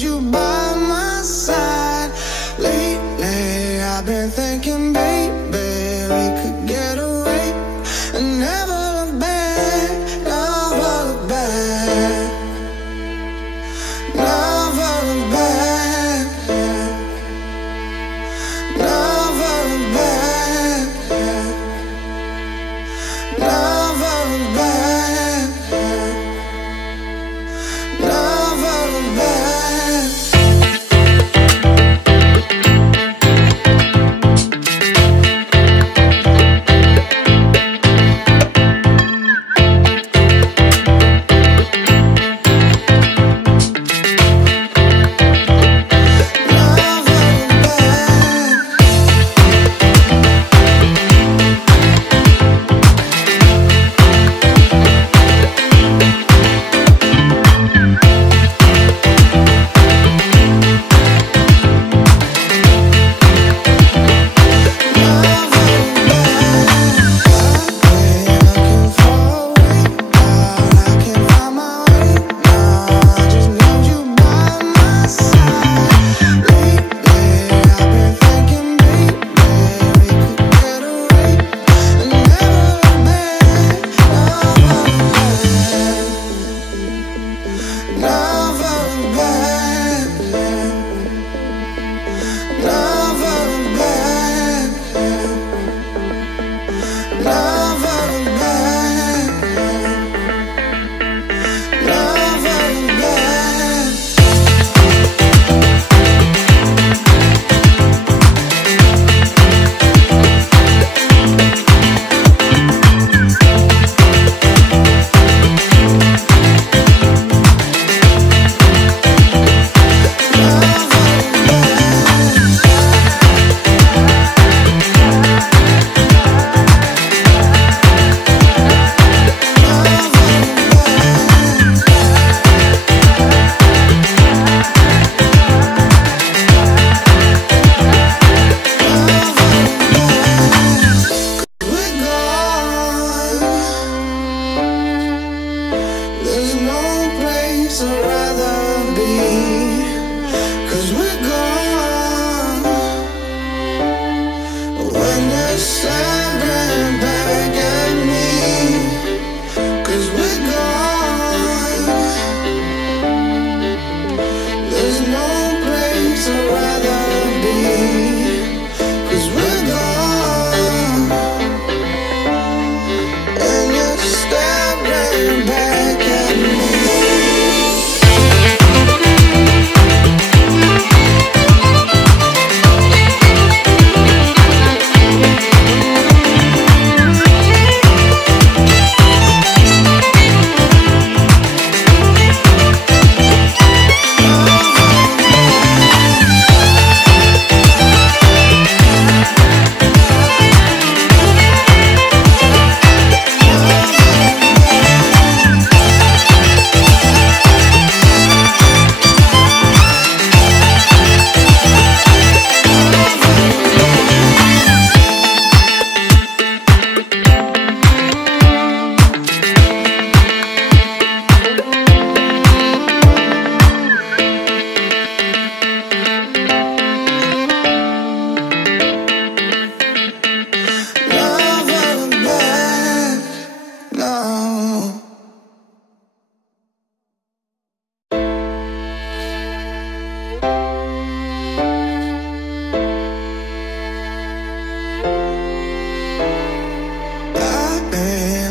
need you by my side. Lately I've been thinking, baby, we could get away and never look back, never look back, never look back, never look back, never look back, never look back.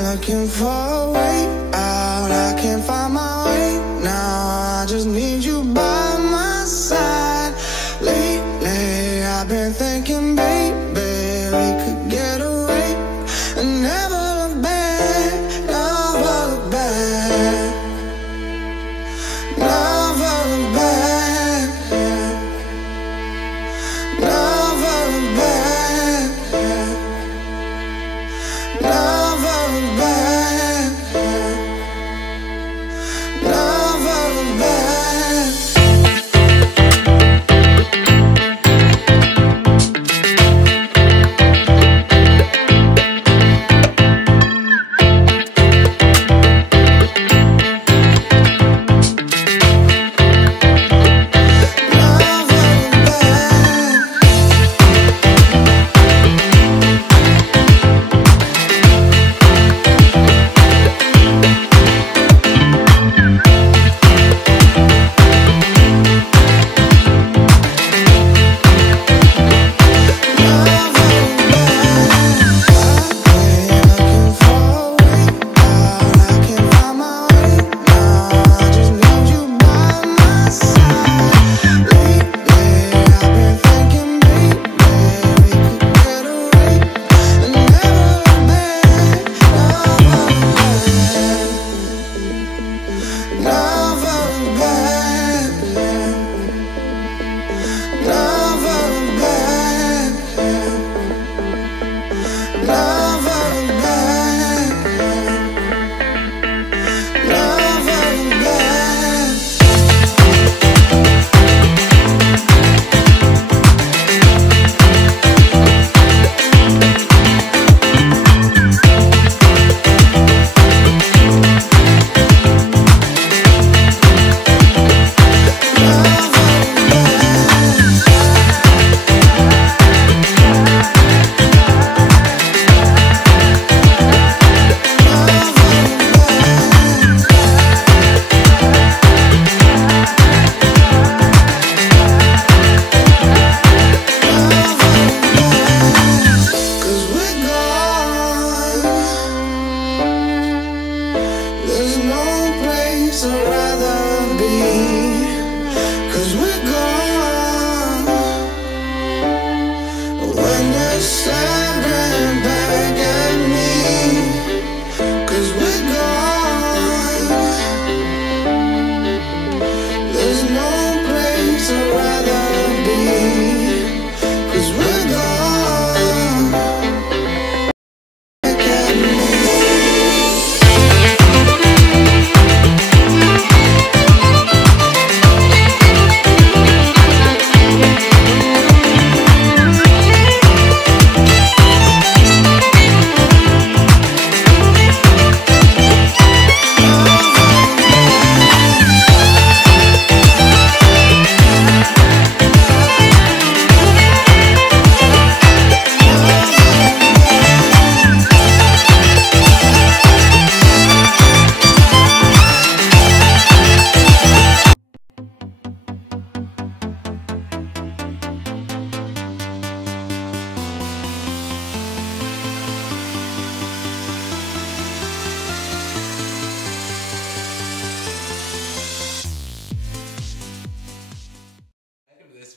Looking for a way out, I can't find my way now. I just need you by my side. Lately I've been thinking, baby, we could get away and never look back, never look back, never look back, never look back, never look back, never look back.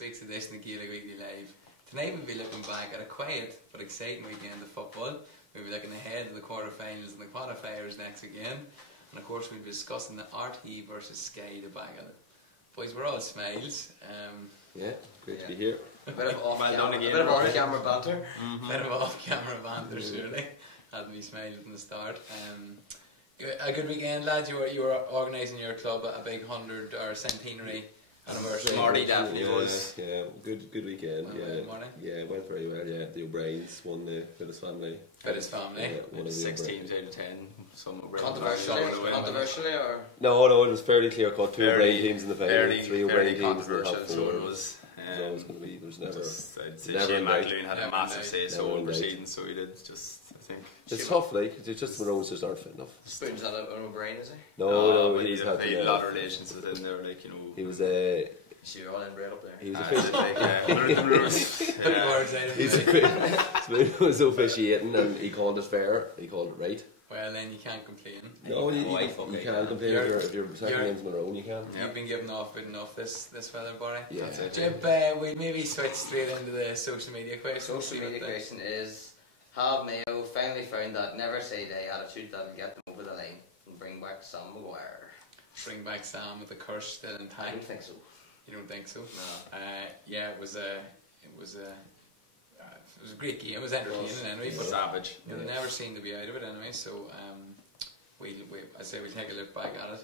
week's edition of Gaelic Weekly Live. Tonight we'll be looking back at a quiet but exciting weekend of football. We'll be looking ahead to the quarterfinals and the qualifiers next weekend. And of course we'll be discussing the RT versus Sky debacle. Boys, we're all smiles. Yeah, great to be here. A bit of off-camera banter. Bit of off-camera banter, surely. Had to be smiling from the start. A good weekend, lads. You were organising your club a big 100 or centenary anniversary. Marty definitely was. Yeah, good weekend. Yeah, it went very well. Yeah, the O'Briens won the Phillis family. Phillis family. Yeah, 6 teams out of 10. Controversially, or no, it was fairly clear cut. 2 O'Brien teams in the final, 3 O'Brien teams in the top 4. So it was. Always going to be. There's never. I'd say Shane McAloon had a massive say so in proceedings, so he did. I think it's tough. Like it's just Mulrone's just aren't fit enough. Spoon's not an O'Brien, is he? No, he's had a lot of relations within there. Like he was So you're all inbred up there. He was Spoon was officiating and he called it fair. He called it right. Well, then you can't complain. No, you can't complain if your second name's Mulrone. You can. You've been given off good enough this weather, Barry. Yeah. Jib, we'll maybe switch straight into the social media question. Social media question is: have Mayo finally found that never say die attitude that will get them over the line and bring back Sam Maguire? Bring back Sam with the curse still intact. I don't think so. You don't think so? No. Yeah, it was a great game. It was entertaining anyway. But savage. They never seemed to be out of it anyway. So I say we'll take a look back at it.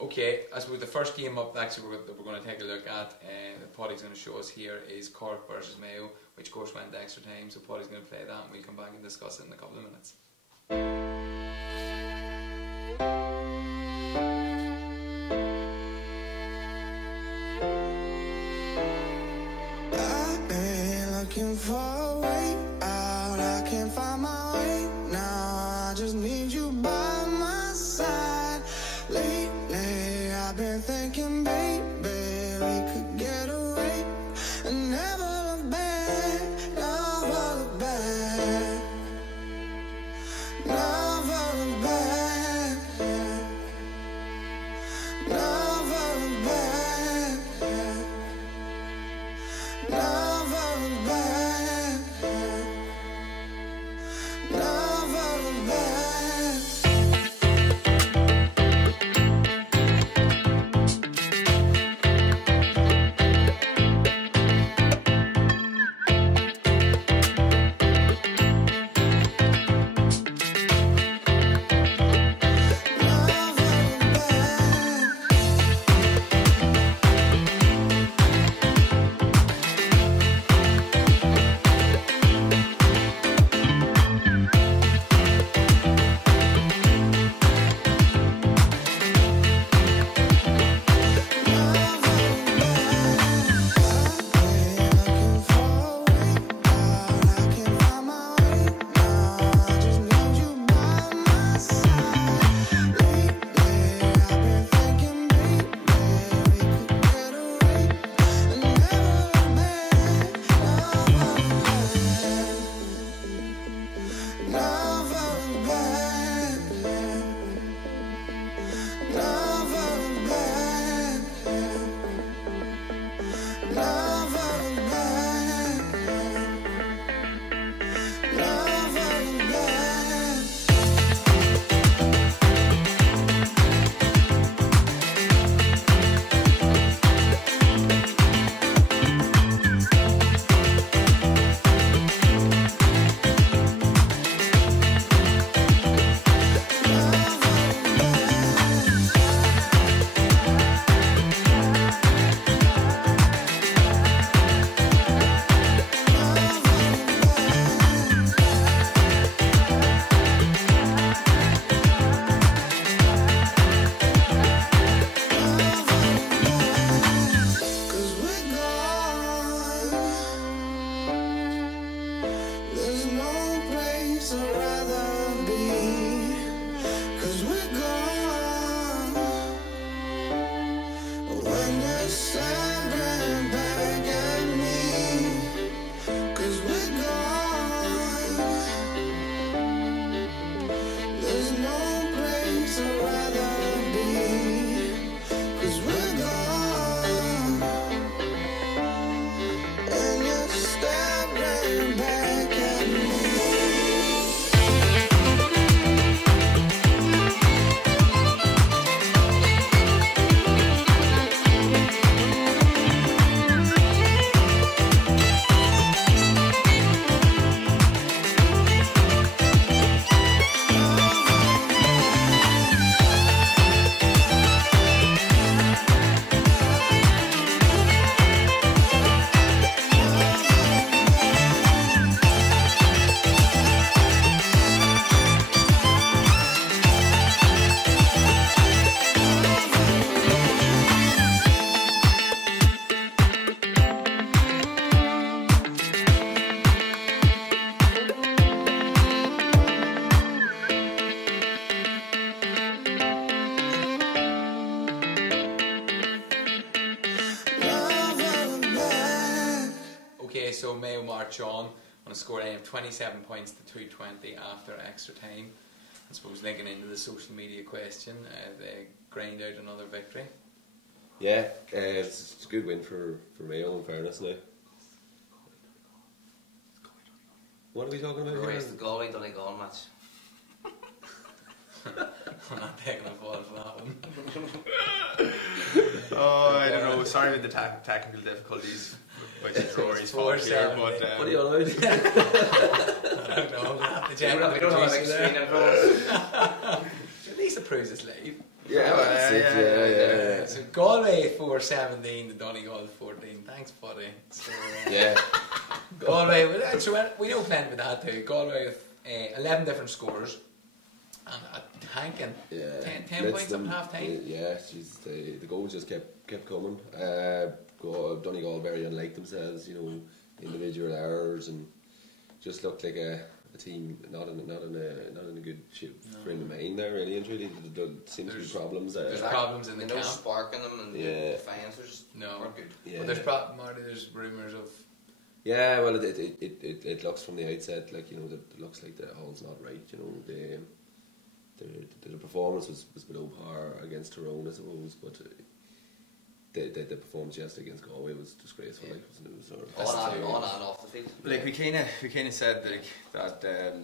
Okay, as with the first game up, actually we're going to take a look at. The Paddy's going to show us here is Cork versus Mayo, which of course went to extra time. So Paddy's going to play that, and we'll come back and discuss it in a couple of minutes. Looking for a way out, I can't find my way now. I just need you by my side. Lately, I've been thinking, baby, we could get away and never look back, never look back, never look back, never look back, never look back. so Mayo march on a score of 27 points to 220 after extra time. I suppose linking into the social media question, they grind out another victory. Yeah, it's a good win for Mayo, in fairness now. What are we talking about here? It's the Galway Donegal match. I'm not taking a fall for that one. Oh, I don't know. Sorry with the technical difficulties, which is Rory's fault here. But what are you on about? I don't know. We don't have extreme At least it proves it's live. Yeah. So Galway 4-17 to Donegal 14. Thanks, buddy. So, yeah. Galway. So we know plenty with that too. Galway with 11 different scores. And tanking. 10 points up half time. Yeah, the goals just kept coming. Donegal very unlike themselves, individual errors, and just looked like a team not in a good frame of mind there, really and truly. There seems to be problems there. There's problems in the camp. No spark in them, and the fans are just not good. Yeah. But there's rumours of. Yeah, well, it looks from the outset like it looks like the all's not right. The performance was below par against Tyrone, I suppose, but the performance yesterday against Galway was disgraceful. Yeah. Like, on and off the field. like we kind of said that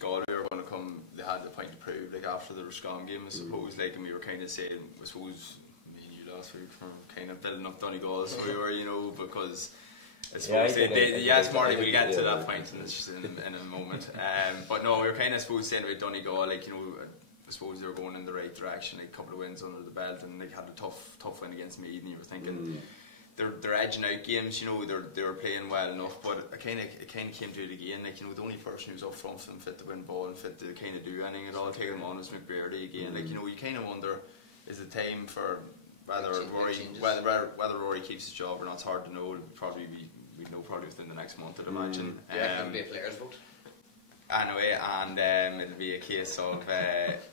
Galway were going to come. They had the point to prove. Like after the Roscommon game, I suppose. Like, and we were kind of saying, I suppose, me and you last week from kind of building up Donegal, so we were, because. I suppose yes, Marty, we'll get to that point in a moment. But no, we were kind of saying about Donegal, like, I suppose they were going in the right direction, like a couple of wins under the belt, and they had a tough win against Meath, and you were thinking they're edging out games, they were playing well enough, but it kind of came to it again, like, the only person who's up front for them fit to win ball and fit to kind of do anything at all, taking them on was McBeardy again. Like, you kind of wonder, is it time for whether Rory keeps his job or not? It's hard to know. We'd know probably within the next month, I'd imagine. It'll be a player's vote. Anyway, and it'll be a case of,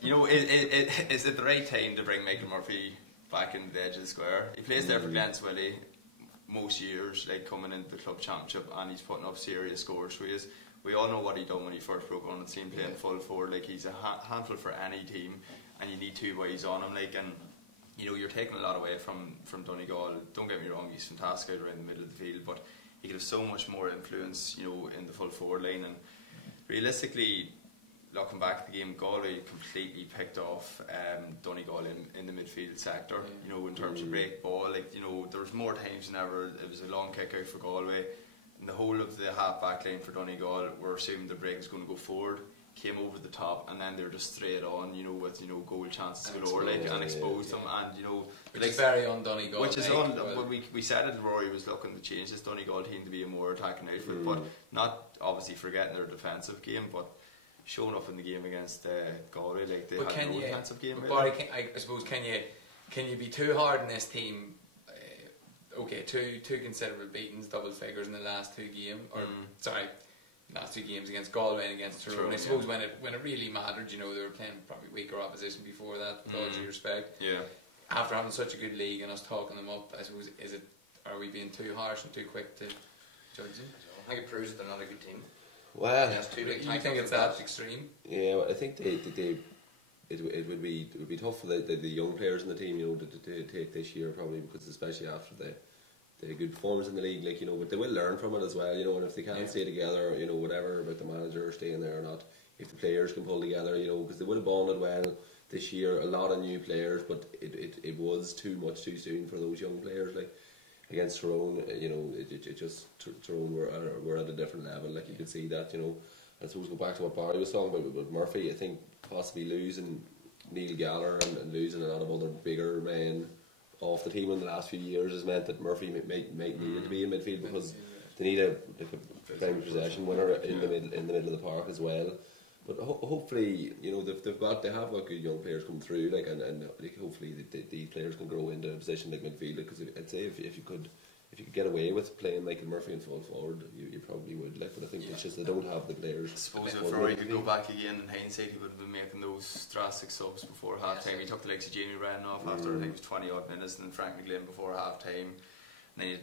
is it the right time to bring Michael Murphy back into the edge of the square? He plays there for Glenswilly most years, like coming into the club championship, and he's putting up serious scores. So we all know what he done when he first broke on the team, playing full forward. Like, he's a handful for any team, and you need two boys on him. Like, and you're taking a lot away from Donegal. Don't get me wrong, he's fantastic out around the middle of the field, but he could have so much more influence, in the full forward line. And realistically, looking back at the game, Galway completely picked off Donegal in the midfield sector. In terms of break ball, like, there was more times than ever. It was a long kick out for Galway, and the whole of the half back line for Donegal were assuming the break was going to go forward, came over the top, and then they were just straight on, with goal chances galore, and exposed them, and which is very on Donegal. Which is we said it. Rory was looking to change this Donegal team to be a more attacking outfit, but not obviously forgetting their defensive game, but showing up in the game against Galway, like they had no defensive game. Barry, I suppose can you be too hard on this team? Okay, two considerable beatings, double figures in the last two games, last two games against Galway and against Tyrone. I suppose when it really mattered, they were playing probably weaker opposition before that. With all due respect, after having such a good league and us talking them up, I suppose are we being too harsh and too quick to judge them? I think it proves that they're not a good team. Well, you think it's that extreme? Yeah, well, I think it would be tough for the young players in the team, to take this year, probably, because especially after the good performance in the league, like, but they will learn from it as well, and if they can't stay together, whatever about the manager staying there or not, if the players can pull together, because they would have bonded well this year, a lot of new players, but it was too much too soon for those young players, like against Tyrone, it just Tyrone were at a different level, like you could see that, and I suppose go back to what Barry was talking about with Murphy. I think possibly losing Neil Gallagher and losing a lot of other bigger men off the team in the last few years has meant that Murphy might need to be in midfield, because they need a prime possession winner in the middle of the park as well. But hopefully, they have got good young players come through, like, and hopefully these players can grow into a position like midfield. Because I'd say if you could get away with playing Michael Murphy and full forward, you probably would. Like, but I think it's just they don't have the players. I suppose if Rory could go back again in hindsight, he would have been making those drastic subs before half time. He took the likes of Jamie Ryan off after I think it was 20 odd minutes, and then Frank McGlynn before half time. And then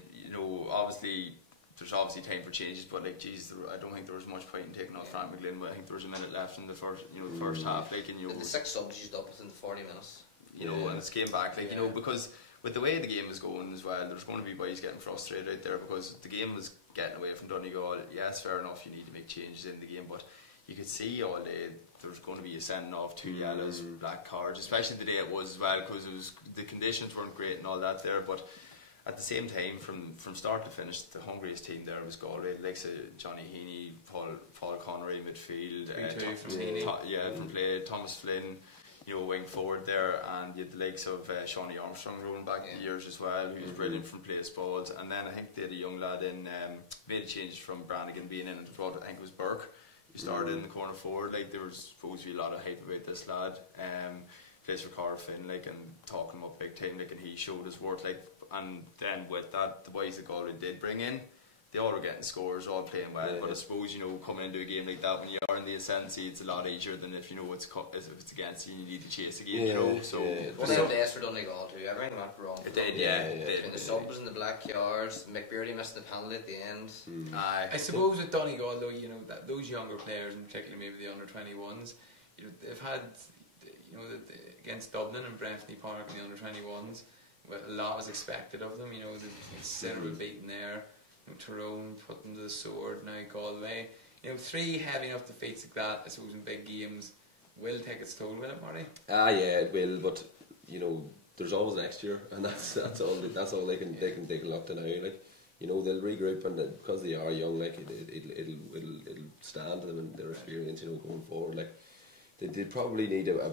obviously there's obviously time for changes, but like, geez, I don't think there was much point in taking off Frank McGlynn. But I think there was a minute left in the first, the first half. Like, and the 6 subs used up within 40 minutes. And it's came back, like, because with the way the game was going as well, there's going to be boys getting frustrated out there because the game was getting away from Donegal. Yes, fair enough, you need to make changes in the game, but you could see all day there's going to be a sending off, 2 yellows, black cards, especially the day it was as well, because the conditions weren't great and all that there. But at the same time, from start to finish, the hungriest team there was Galway. Like Johnny Heaney, Paul Connery midfield, from play, Thomas Flynn, wing forward there, and you had the likes of Shawnee Armstrong rolling back the years as well, who was brilliant from play balls. And then I think they had a young lad in, made a change from Brannigan being in, and I think it was Burke, who started in the corner forward. Like, there was supposed to be a lot of hype about this lad. Plays for Carfin, like, and talking him up big time, like, and he showed his worth, like. And then with that, the boys that Galway did bring in, they all were getting scores, all playing well. But I suppose, coming into a game like that, when you are in the ascendancy, it's a lot easier than if if it's against you, you need to chase again. So one of the days for Donegal too. Everything went wrong. It did, Between the subs and the black yards, McBeardy missed the penalty at the end. I suppose with Donegal though, that those younger players, and particularly maybe the under 21s, they've had, against Dublin and Breffni Park and the under 21s. Well, a lot was expected of them, the considerable beating there. Tyrone put them to the sword, now Galway. 3 heavy enough defeats like that, I suppose, in big games will take its toll with it, Marty. Yeah, it will, but there's always next year, and that's all they can look to now. Like, they'll regroup, and because they are young, like it'll stand to them and their experience, going forward. Like, they probably need a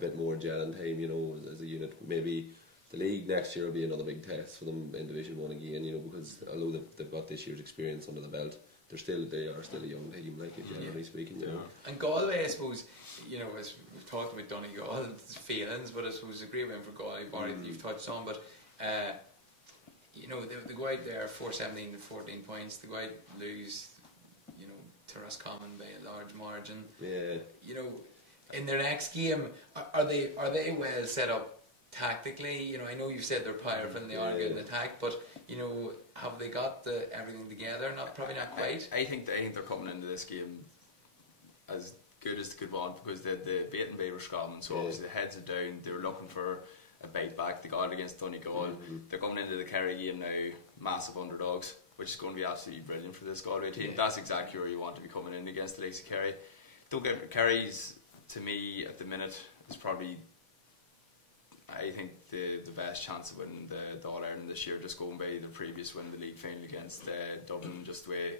bit more gelling time, as a unit. Maybe the league next year will be another big test for them in Division 1 again, because although they've got this year's experience under the belt, they are still a young team, like, generally speaking. And Galway, I suppose, as we've talked about Donegal, feelings, but I suppose a great win for Galway, Barry, that you've touched on. But they go out there 4-17 to 14 points. They go out lose, to Roscommon by a large margin. In their next game, are they well set up tactically? I know you've said they're powerful and they are good in attack, but have they got everything together? Probably not quite. I think they're coming into this game as good as they could want, because they beaten by Roscommon, so obviously the heads are down. They were looking for a bite back. They got it against Donegal. They're coming into the Kerry game now massive underdogs, which is going to be absolutely brilliant for this Galway team. That's exactly where you want to be coming in against the likes of Kerry. Don't get Kerry's, to me at the minute, is probably, I think, the best chance of winning the All-Ireland this year, just going by the previous win, the league final against Dublin, just the way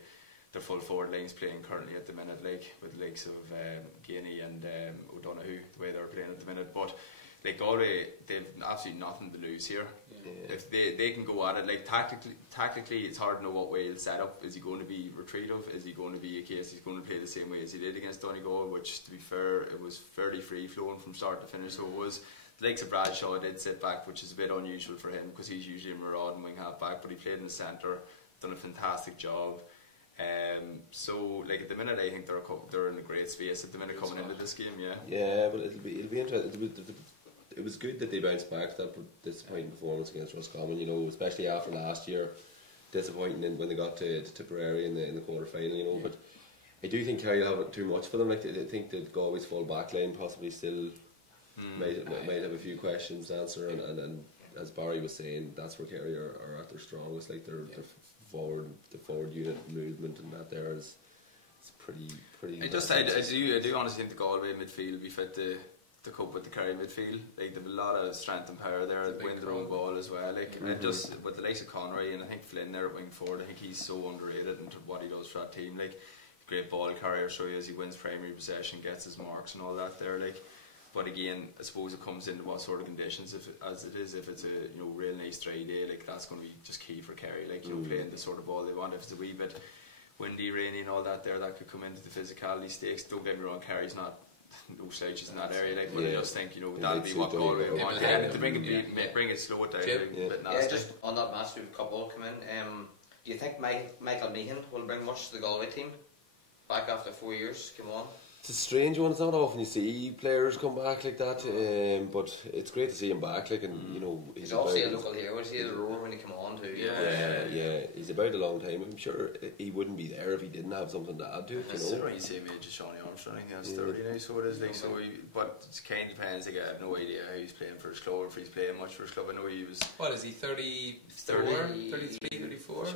their full forward line's playing currently at the minute, like with the likes of Gainey and O'Donoghue, the way they're playing at the minute. But like Galway, they've absolutely nothing to lose here. If they can go at it, like tactically it's hard to know what way he'll set up. Is he going to be retreative? Is he going to be a case he's going to play the same way as he did against Donegal, which, to be fair, it was fairly free flowing from start to finish. So it was. The likes of Bradshaw did sit back, which is a bit unusual for him because he's usually a maraud and wing half back, but he played in the centre, done a fantastic job. So like at the minute, I think they're in a great space at the minute coming into this game. Yeah, but it'll be interesting. It was good that they bounced back that disappointing performance against Roscommon, especially after last year, disappointing when they got to Tipperary in the quarter final, but I do think Kerry will have too much for them. Like, I think that Galway's full back line possibly still might have a few questions to answer, and as Barry was saying, that's where Kerry are at their strongest. Like the forward unit movement and that there is pretty. I do honestly think the Galway midfield will be fit to cope with the Kerry midfield. Like, they've a lot of strength and power there, win their own ball as well. Like, and just with the likes of Connery and I think Flynn there at wing forward, I think he's so underrated into what he does for that team. Like, great ball carrier, so as he wins primary possession, gets his marks and all that there. Like, but again, I suppose it comes into what sort of conditions. If it's a real nice dry day, like, that's going to be just key for Kerry. Like, playing the sort of ball they want. If it's a wee bit windy, rainy and all that there, that could come into the physicality stakes. Don't get me wrong, Kerry's not no slouches in that area, like, but I just think that'll be what Galway want to bring it slow it down, a bit nasty. Just on that match, we've a couple come in. Do you think Michael Meehan will bring much to the Galway team back after 4 years? Come on. It's a strange one. It's not often you see players come back like that, but it's great to see him back. Like, and he's obviously a local hero. Was he the roar when he came on too? Yeah. he's about a long time. I'm sure he wouldn't be there if he didn't have something to add to it. It's around the same age as Shawnee Armstrong. I think that's 30 now, so it is. Like, so but it kind of depends. Like, I have no idea how he's playing for his club, or if he's playing much for his club. I know he was. What is he? 34, 33, 34?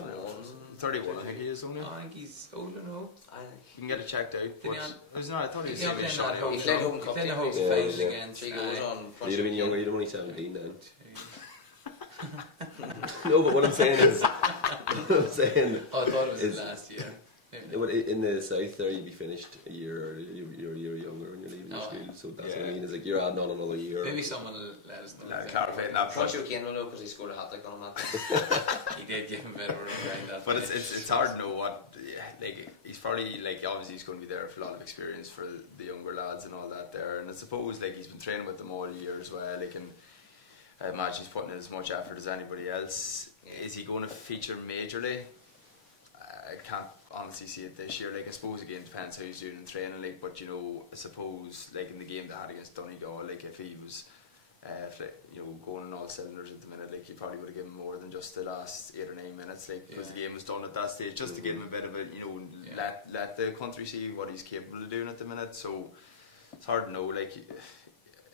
31, I think he is only. I think he's older now. You can get it checked out. I thought he was He the same age as Shawnee played Armstrong. Hope final against. Three goals on. You'd have been younger. You'd have only 17 then. No, but what I'm saying is, Oh, I thought it was his last year. in the south there, you'd be finished a year or you're a year younger when you're leaving the school. So that's what I mean. Is like you're adding on another year. Maybe someone will let us know. Clarify that. Roger Kane will know because he scored a hat-trick on that. He did give him a bit of a run that. But it's hard to know what. Like, he's probably, like, obviously he's going to be there for a lot of experience for the younger lads and all that there. And I suppose, like, he's been training with them all year as well. Like, and I imagine he's putting in as much effort as anybody else. Is he going to feature majorly? I can't honestly see it this year. Like, I suppose again it depends how he's doing in training. Like, but you know, I suppose like in the game they had against Donegal, like if he was, going on all cylinders at the minute, like he probably would have given more than just the last 8 or 9 minutes. Like because the game was done at that stage, just to give him a bit of a, let the country see what he's capable of doing at the minute. So it's hard to know. Like,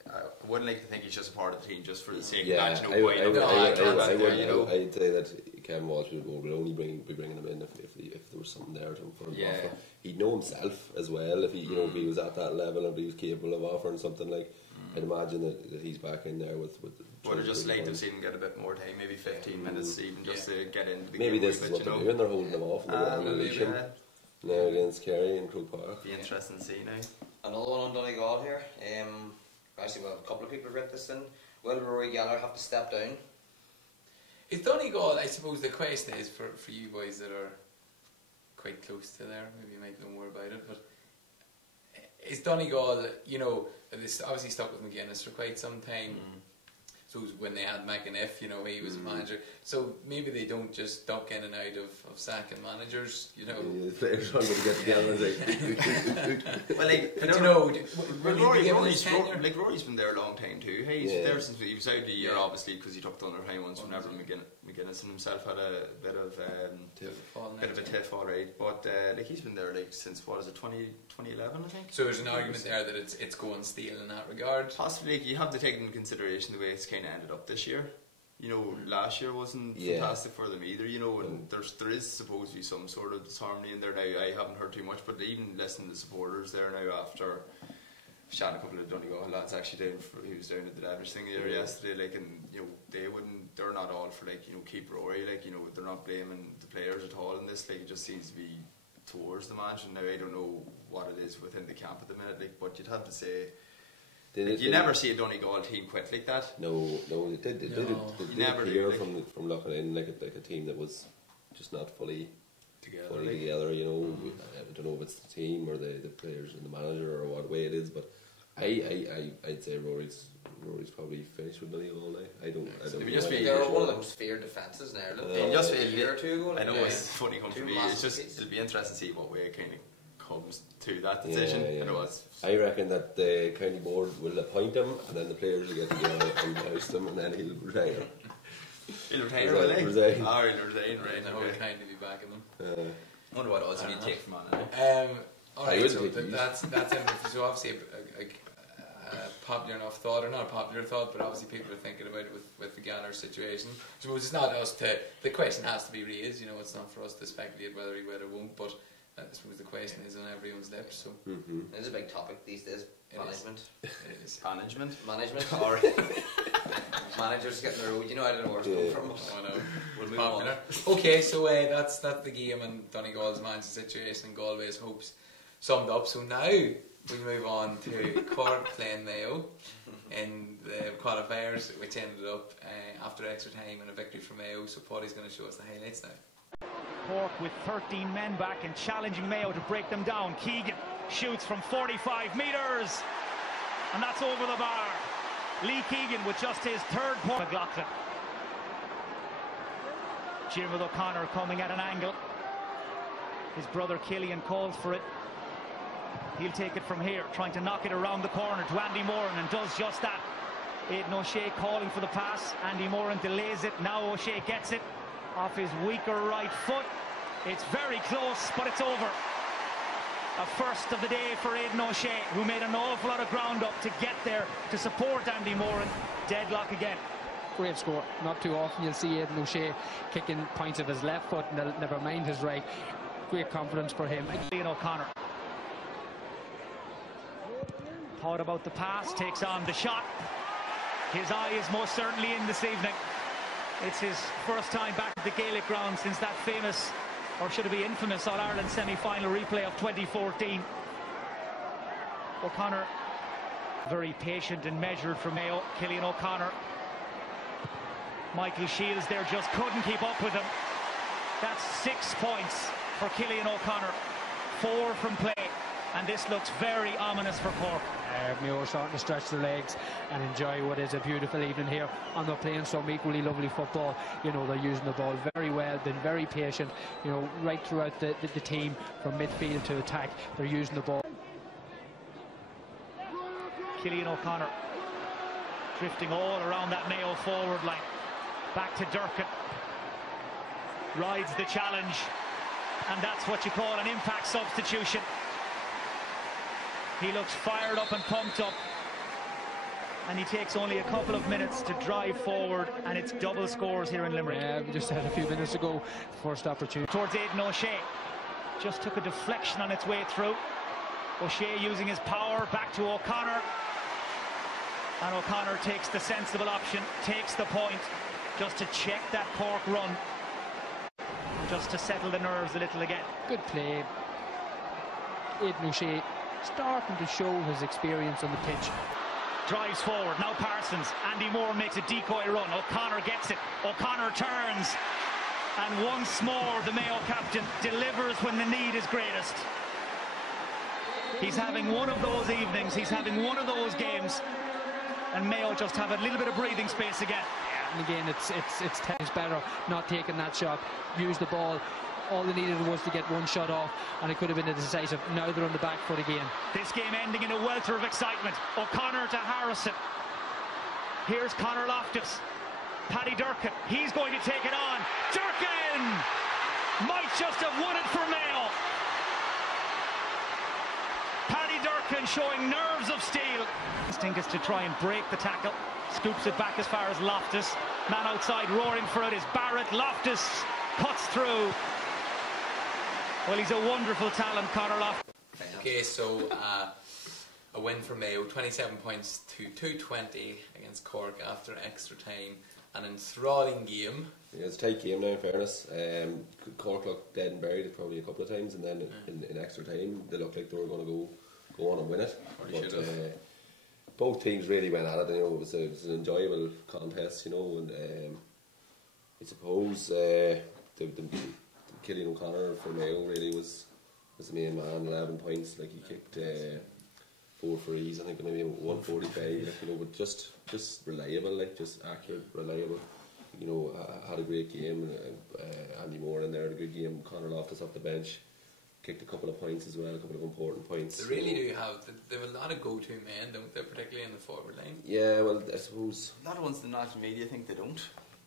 I wouldn't like to think he's just a part of the team just for the sake of that. I'd say that Kevin Walsh would only be bringing him in if there was something there to him for him to offer. He'd know himself as well if he if he was at that level and he was capable of offering something. Like I'd imagine that he's back in there with would have just liked to see him get a bit more time, maybe 15 minutes even just to get into the maybe game. This is what they're doing, they're holding him off in the relegation now against Kerry and Croke Park. Be interesting to see now. Another one on Donegal here. Actually, well, a couple of people have written this in. Will Rory Gallagher have to step down? Is Donegal, I suppose the question is for you boys that are quite close to there, maybe you might know more about it, but is Donegal, this obviously stuck with McGuinness for quite some time. So when they had McAniff, he was a manager. So maybe they don't just duck in and out of sacking managers, The players aren't going to get together and say... Well, like, Rory's been there a long time too. He's there since he was out of the year, obviously, because he took the under high ones whenever McGuinness and himself had a bit of a tiff, alright. But he's been there since 2011, I think. So there's an argument there that it's going stale in that regard. Possibly, you have to take into consideration the way it's kind of ended up this year. Last year wasn't fantastic for them either. And there is supposed to be some sort of disharmony in there now. I haven't heard too much, but even listening to supporters there now after chatting a couple of Donegal lads actually he was down at the Letters thing there yesterday, they're not all for keep Rory, they're not blaming the players at all in this. It just seems to be towards the manager. Now I don't know what it is within the camp at the minute, but you'd have to say you never see a Donegal team quit like that. No, it did. It did appear from looking in like a team that was just not fully together. I don't know if it's the team or the players and the manager or what way it is, but I'd say Rory's probably finished with Donegal now. I don't know. They're one of the most feared defences now. A year or two ago. I know it's funny coming from me. It'll be interesting to see what way it kind of comes to that decision. I reckon that the county board will appoint him, and then the players will get together and oust him, and then he'll retire. He'll retire, will he? Resign. He'll resign, right? The whole kind to be backing them. I wonder what odds he'd take from on. Alright, so that's it. So obviously a popular enough thought, or not a popular thought, but obviously people are thinking about it with the Gallagher situation. I suppose it's not us the question has to be raised, it's not for us to speculate whether he will or won't, but I suppose the question is on everyone's lips. So it is a big topic these days. Management. It is. Management. Or managers getting the road. I don't know where it's come from. We'll move on. Okay, so that's the game and Donegal's management situation and Galway's hopes summed up. So now we move on to Cork playing Mayo in the qualifiers, which ended up after extra time and a victory for Mayo. So Paddy's going to show us the highlights now. Cork with 13 men back and challenging Mayo to break them down. Keegan shoots from 45 metres and that's over the bar. Lee Keegan with just his third point. McLaughlin. Jimmy O'Connor coming at an angle. His brother Killian calls for it. He'll take it from here, trying to knock it around the corner to Andy Moran, and does just that. Aidan O'Shea calling for the pass. Andy Moran delays it. Now O'Shea gets it. off his weaker right foot. It's very close, but it's over. A first of the day for Aidan O'Shea, who made an awful lot of ground up to get there to support Andy Mulrone. Deadlock again. Great score. Not too often you'll see Aidan O'Shea kicking points of his left foot, and never mind his right. Great confidence for him. Ian O'Connor thought about the pass, takes on the shot. His eye is most certainly in this evening. It's his first time back at the Gaelic ground since that famous, or should it be infamous, All-Ireland semi-final replay of 2014. O'Connor, very patient and measured from Mayo. Cillian O'Connor. Michael Shields there just couldn't keep up with him. That's 6 points for Cillian O'Connor. 4 from play. And this looks very ominous for Cork. Mayo are starting to stretch their legs and enjoy what is a beautiful evening here. And they're playing some equally lovely football. You know, they're using the ball very well, been very patient, you know, right throughout the team from midfield to attack. They're using the ball. Cillian O'Connor drifting all around that Mayo forward line. Back to Durkin. Rides the challenge. And that's what you call an impact substitution. He looks fired up and pumped up, and he takes only a couple of minutes to drive forward, and it's double scores here in Limerick. Yeah, we just had a few minutes ago, first opportunity. Towards Aidan O'Shea, just took a deflection on its way through. O'Shea using his power, back to O'Connor, and O'Connor takes the sensible option, takes the point, just to check that Cork run, just to settle the nerves a little again. Good play. Aidan O'Shea starting to show his experience on the pitch. Drives forward, now Parsons. Andy Moore makes a decoy run. O'Connor gets it. O'Connor turns. And once more, the Mayo captain delivers when the need is greatest. He's having one of those evenings. He's having one of those games. And Mayo just have a little bit of breathing space again. And again, it's times better not taking that shot. Use the ball. All they needed was to get one shot off, and it could have been a decisive. Now they're on the back foot again. This game ending in a welter of excitement. O'Connor to Harrison. Here's Conor Loftus. Paddy Durkin. He's going to take it on. Durkin might just have won it for Mayo. Paddy Durkin showing nerves of steel. Instinct is to try and break the tackle. Scoops it back as far as Loftus. Man outside roaring for it is Barrett. Loftus cuts through. Well, he's a wonderful talent, Conor Loftus. Okay, so a win for Mayo, 27 points to 220 against Cork after extra time. An enthralling game. Yeah, it's a tight game now, in fairness. Cork looked dead and buried probably a couple of times, and then in extra time they looked like they were going to go on and win it. But both teams really went at it. You know, it was an enjoyable contest. You know, and I suppose the Cillian O'Connor for Mayo really was the main man. 11 points, like he kicked 4 frees, I think maybe 145. Like, you know, but just reliable, like just accurate, reliable. You know, had a great game. Andy Moore in there had a good game. Conor Loftus off the bench kicked a couple of points as well, a couple of important points. They really do have. They have a lot of go-to men, don't they? Particularly in the forward line. Yeah, well, I suppose a lot of ones the national media think they don't.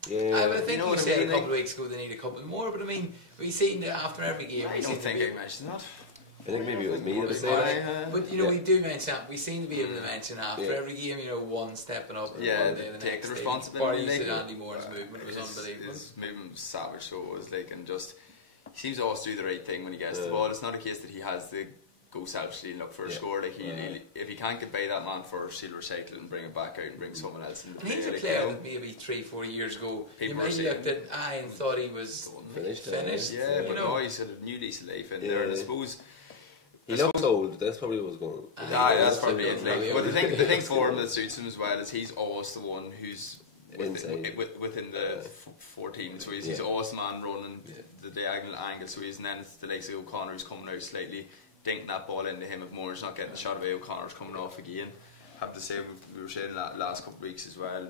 Yeah, I think we said a couple of weeks ago they need a couple more, but I mean, we seen that after every game. I don't think I mentioned that. I think maybe it was me that was saying that. But you know, we do mention that. We seem to be able to mention after every game, you know, one stepping up. Yeah, and the take the next responsibility. Day. Andy Moore's movement was unbelievable. His movement was savage, so it was like, and just he seems to always do the right thing when he gets the ball. It's not a case that he has to go selfishly and look for a score. Like if he can't get by that man first, he'll recycle it and bring it back out and bring someone else in. And he's a player that maybe 3-4 years ago you might have looked at and thought he was finished. Yeah, but no, he's a new lease of life in there, and I suppose. He looks old. That's probably what was going on. That's probably it. Like, but the thing for him that suits him as well is he's always the one who's within the 14. So he's always the man running the diagonal angle. So he's, and then it's the likes of O'Connor who's coming out slightly, dinking that ball into him. If Moore's not getting the shot away, O'Connor's coming off again. Have to say, we were saying last couple of weeks as well,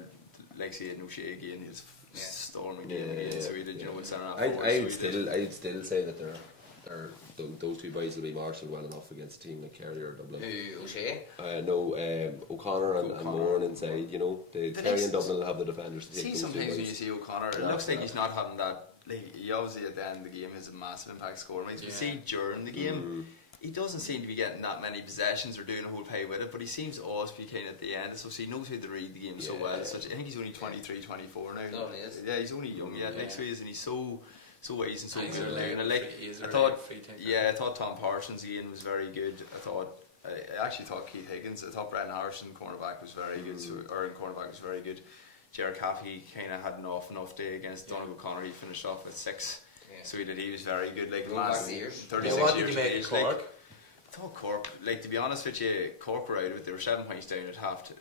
like saying O'Shea again, he's storming game again. So he did, you know, what's I'd still say that those two boys will be marshalling well enough against a team like Kerry or Dublin. O'Shea? No, O'Connor and Mulrone inside. You know, Kerry and Dublin will have the defenders to take those sometimes when you see O'Connor, it looks like he's not having that like, he obviously at the end of the game has a massive impact scoring. You can see during the game, he doesn't seem to be getting that many possessions or doing a whole play with it, but he seems to always be kind of at the end. So he knows how to read the game so well. So I think he's only 23, 24 now. No, he is. Yeah, he's only young yet. Like, so he is, and he's so wise and so And good. I thought Tom Parsons again was very good. I actually thought Keith Higgins. I thought Brendan Harrison cornerback was very good. Cornerback was very good. Jared Caffey kind of had an off day against Donegal Connor. He finished off with 6. So he was very good. Like, 36 years of age. Like, I thought Cork, like, to be honest with you, Cork were out of it. They were 7 points down at half,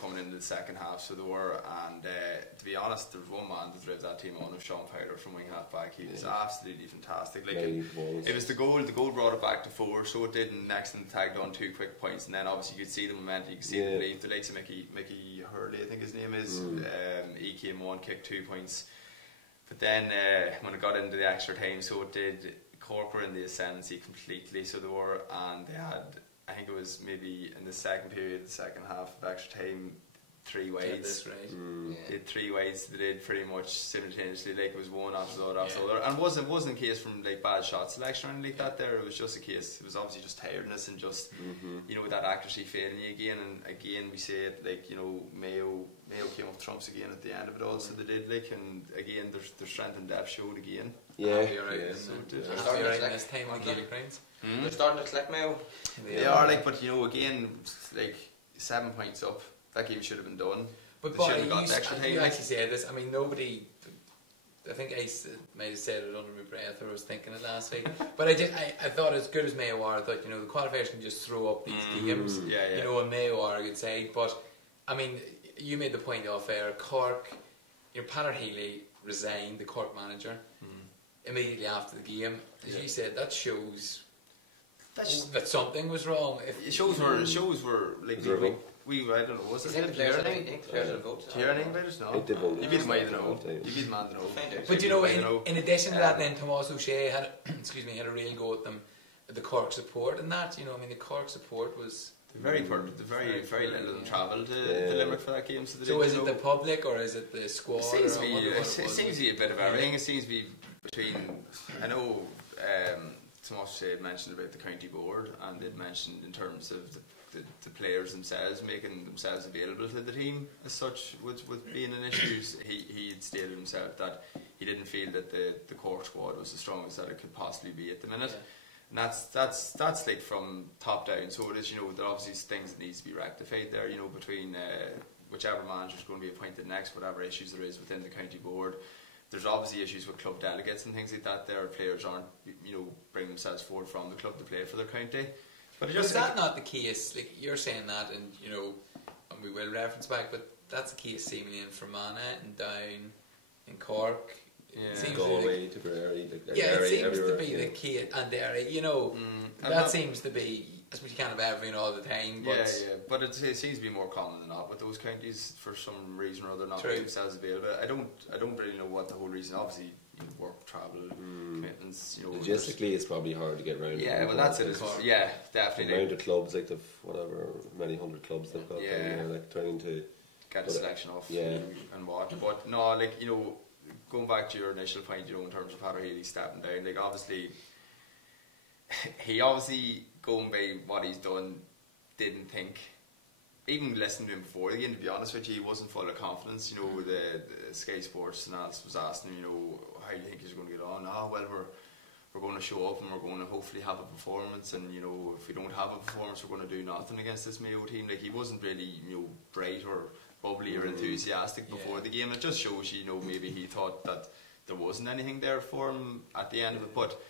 coming into the second half. So they were, and to be honest, there was one man that drove that team on, of Sean Powder from wing half back. He was absolutely fantastic. Like, it was the goal. The goal brought it back to 4, so it did. And next thing tagged on 2 quick points, and then obviously you could see the momentum. You could see the belief. The likes of Mickey Hurley, I think his name is. He came on, kicked 2 points. But then when it got into the extra time, so it did. Cork were in the ascendancy completely, so they were, and they had, I think it was maybe in the second period, the second half of extra time, 3 wides. They had 3 wides. They did pretty much simultaneously. Like, it was one after the other after the other, and it wasn't a case from like bad shot selection or anything like that. There, it was just a case. It was obviously just tiredness and just that accuracy failing you again and again. We say it, like, Mayo came up trumps again at the end of it all. So they did, like, and again their strength and depth showed again. They're starting to click, Mayo. They are, like, but again, like, 7 points up. That game should have been done. But they should have got extra time. You actually said this. I mean, nobody. I think I might have said it under my breath, or I was thinking it last week. But I thought, as good as Mayo are, I thought, the qualifiers can just throw up these games. And Mayo are a good side. But I mean, you made the point off air. Cork, Peter Healy resigned, the Cork manager, immediately after the game. As you said, that shows that something was wrong. It shows were like. I don't know, was it? The players will vote. Do you hear anything about it? No. You beat the man to know. But in addition to that, then Tomás O'Shea had a real go at them, the Cork support, and that, the Cork support was very little of them travelled to Limerick for that game. So is it the public or is it the squad? It seems to be a bit of everything. It seems to be between. I know Tomás O'Shea had mentioned about the county board, and they'd mentioned in terms of the players themselves making themselves available to the team as such with being an issue. He had stated himself that he didn't feel that the Cork squad was as strong as that it could possibly be at the minute. And that's like from top down. So it is, there are obviously things that needs to be rectified there, between whichever manager is going to be appointed next, whatever issues there is within the county board. There's obviously issues with club delegates and things like that. There, players aren't, bring themselves forward from the club to play for their county. But is that not the case? Like, you're saying that, and and we will reference back, but that's the case seemingly in Fermanagh and Down, in Cork. Galway, Tipperary, it seems to be the case, and Derry. That seems to be. I suppose you can't have everything all the time. But but it seems to be more common than not with those counties for some reason or other not making themselves available. I don't really know what the whole reason. Obviously, work, travel, commitments. Logistically, it's probably hard to get around. Yeah, well, that's it. Definitely. Amount of clubs, like many hundred clubs they've got. Like trying to get the selection off. And what, but no, like going back to your initial point, in terms of Peter Healy stepping down, like obviously, he going by what he's done, didn't think. Even listening to him before the game, to be honest with you, he wasn't full of confidence. The Sky Sports analyst was asking him, how do you think he's going to get on? Well, we're going to show up and we're going to hopefully have a performance, and if we don't have a performance, we're going to do nothing against this Mayo team. Like, he wasn't really bright or bubbly or enthusiastic before the game. It just shows maybe he thought that there wasn't anything there for him at the end of it. But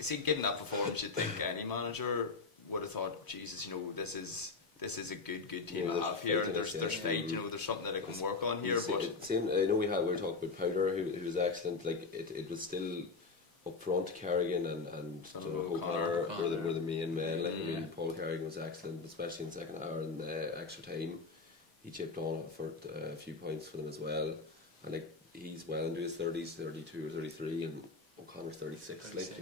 see, given that performance, you'd think any manager would have thought, Jesus, this is a good team I have here. There's fight, there's something that I can work on here. But I know we were talking about Powder, who was excellent. Like, it was still up front, Carrigan and O'Connor were the main men. Like, I mean, Paul Carrigan was excellent, especially in the second hour and extra time. He chipped on for a few points for them as well. And like, he's well into his 30s, 32 or 33, and O'Connor's 36. Like,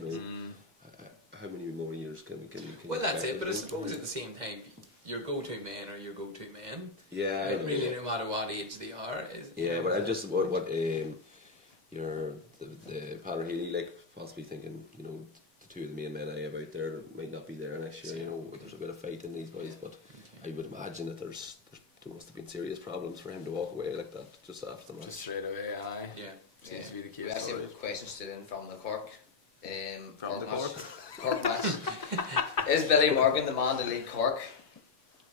how many more years can well, that's it. But I suppose at the same time, your go-to men are your go-to men. Yeah, really, no matter what age they are. But I'm just what the Padre Healy, like possibly thinking, you know, the two of the main men I have out there might not be there next year. You know, there's a bit of faith in these guys, but I would imagine that there must have been serious problems for him to walk away like that just after the match. Just straight away, aye. Yeah. Seems to be the case. We actually already. have questions stood in from the Cork. From the Cork? Cork match. Is Billy Morgan the man to lead Cork?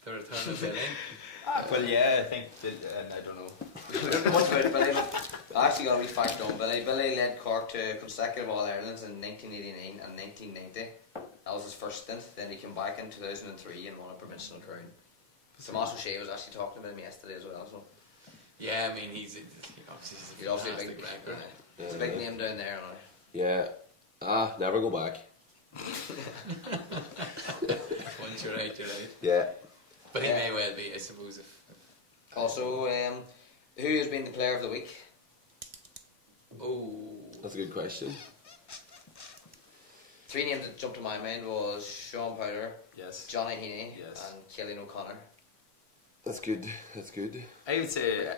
The return of Billy. Well, yeah, I think that, and I don't know. We don't know much about Billy, but I actually got a wee fact on Billy. Billy led Cork to consecutive All-Irelands in 1989 and 1990. That was his first stint. Then he came back in 2003 and won a provincial crown. Tomas O'Shea was actually talking about him yesterday as well. So Yeah, I mean, he's obviously a big record. it's a big name down there. Now. Yeah. Never go back. Once you're right, you're right. Yeah. But he may well be, I suppose. If Also, who has been the player of the week? oh, That's a good question. 3 names that jumped to my mind was Sean Powder, Yes. Johnny Heaney, Yes. and Cillian O'Connor. That's good. That's good. I would say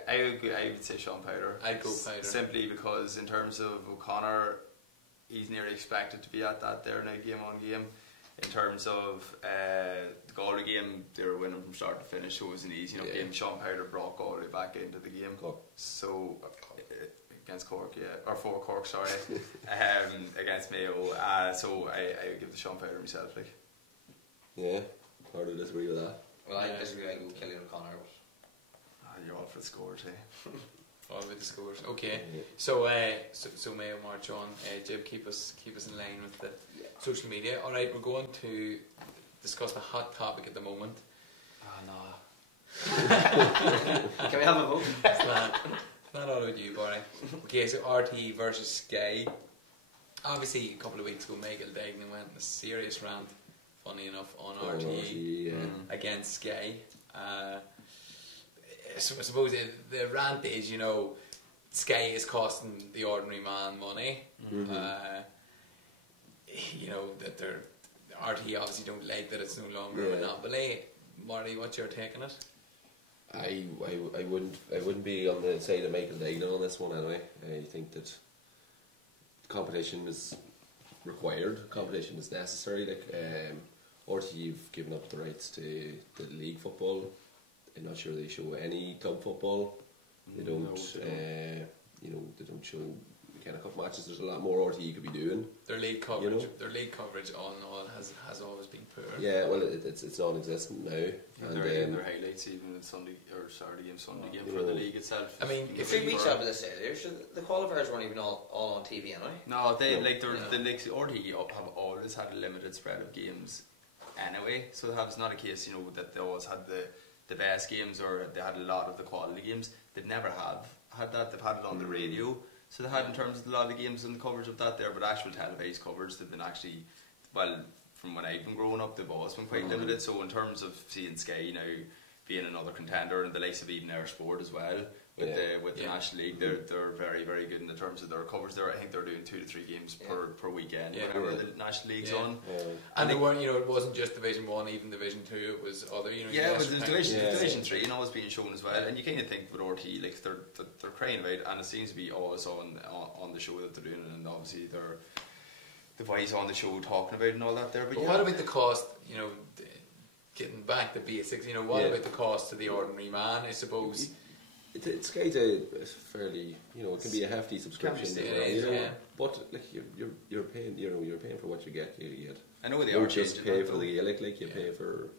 Sean Powder. I'd go Powder. Simply because in terms of O'Connor, he's nearly expected to be at that there now game on game. In terms of the Galway game, they were winning from start to finish, so it was an easy enough game. Sean Powder brought Galway back into the game. Cork. So against Cork, or for Cork, sorry, against Mayo. So I would give the Sean Powder myself, like. Yeah. Hard to disagree with that. Well, I disagree. I go Cillian O'Connor. You're all for the scores, eh? all with the scores. Okay, so Mayo march on. Jib, keep us in line with the social media. All right, we're going to discuss the hot topic at the moment. Can we have a vote? It's not all about you, Barry. Okay, so RT versus Sky. Obviously, a couple of weeks ago, Michael Degnan went in a serious rant, funny enough, on RT against Sky. So I suppose the rant is, you know, Sky is costing the ordinary man money. You know, that they're RT obviously don't like that it's no longer a monopoly. Marty, what's your take on it? I wouldn't be on the side of Michael Degnan on this one anyway. I think that competition is required, competition is necessary. Like RTÉ've given up the rights to the league football. I'm not sure they show any club football. They don't. You know, they don't show kind of cup matches. There's a lot more RTÉ could be doing. Their league coverage, you know? Their league coverage, all in all, has always been poor. Yeah, well, it's non-existent now. And their highlights even in Sunday or Saturday game, Sunday game for the league itself. I mean, if we reach out with this earlier, the qualifiers weren't even all on TV anyway. No, the RTÉ have always had a limited spread of games anyway. So it's not a case, you know, that they always had the best games or they had a lot of the quality games. They've never had that. They've had it on the radio. So they had in terms of a lot of the games and the coverage of that there, but actual televised coverage, they've been actually, well, from when I've been growing up, they've always been quite limited. So in terms of seeing Sky now being another contender and the likes of even Air Sport as well with the National League, they're very, very good in the terms of their coverage there. I think they're doing 2 to 3 games per weekend whenever the National League's on. And they weren't, you know, it wasn't just Division 1, even Division 2, it was other, you know. Yeah, it was Division 3 and always being shown as well. And you kind of think with RTÉ, like they're crying about it, and it seems to be always on the show that they're doing, and obviously they're the boys on the show talking about it and all that there. But what about the cost, you know, getting back to basics, you know, what about the cost to the ordinary man, I suppose? It's kind of fairly, you know, it can be a hefty subscription, but like you're paying, you know, you're paying for what you get. I know they you are just pay for the Gaelic, like you pay for,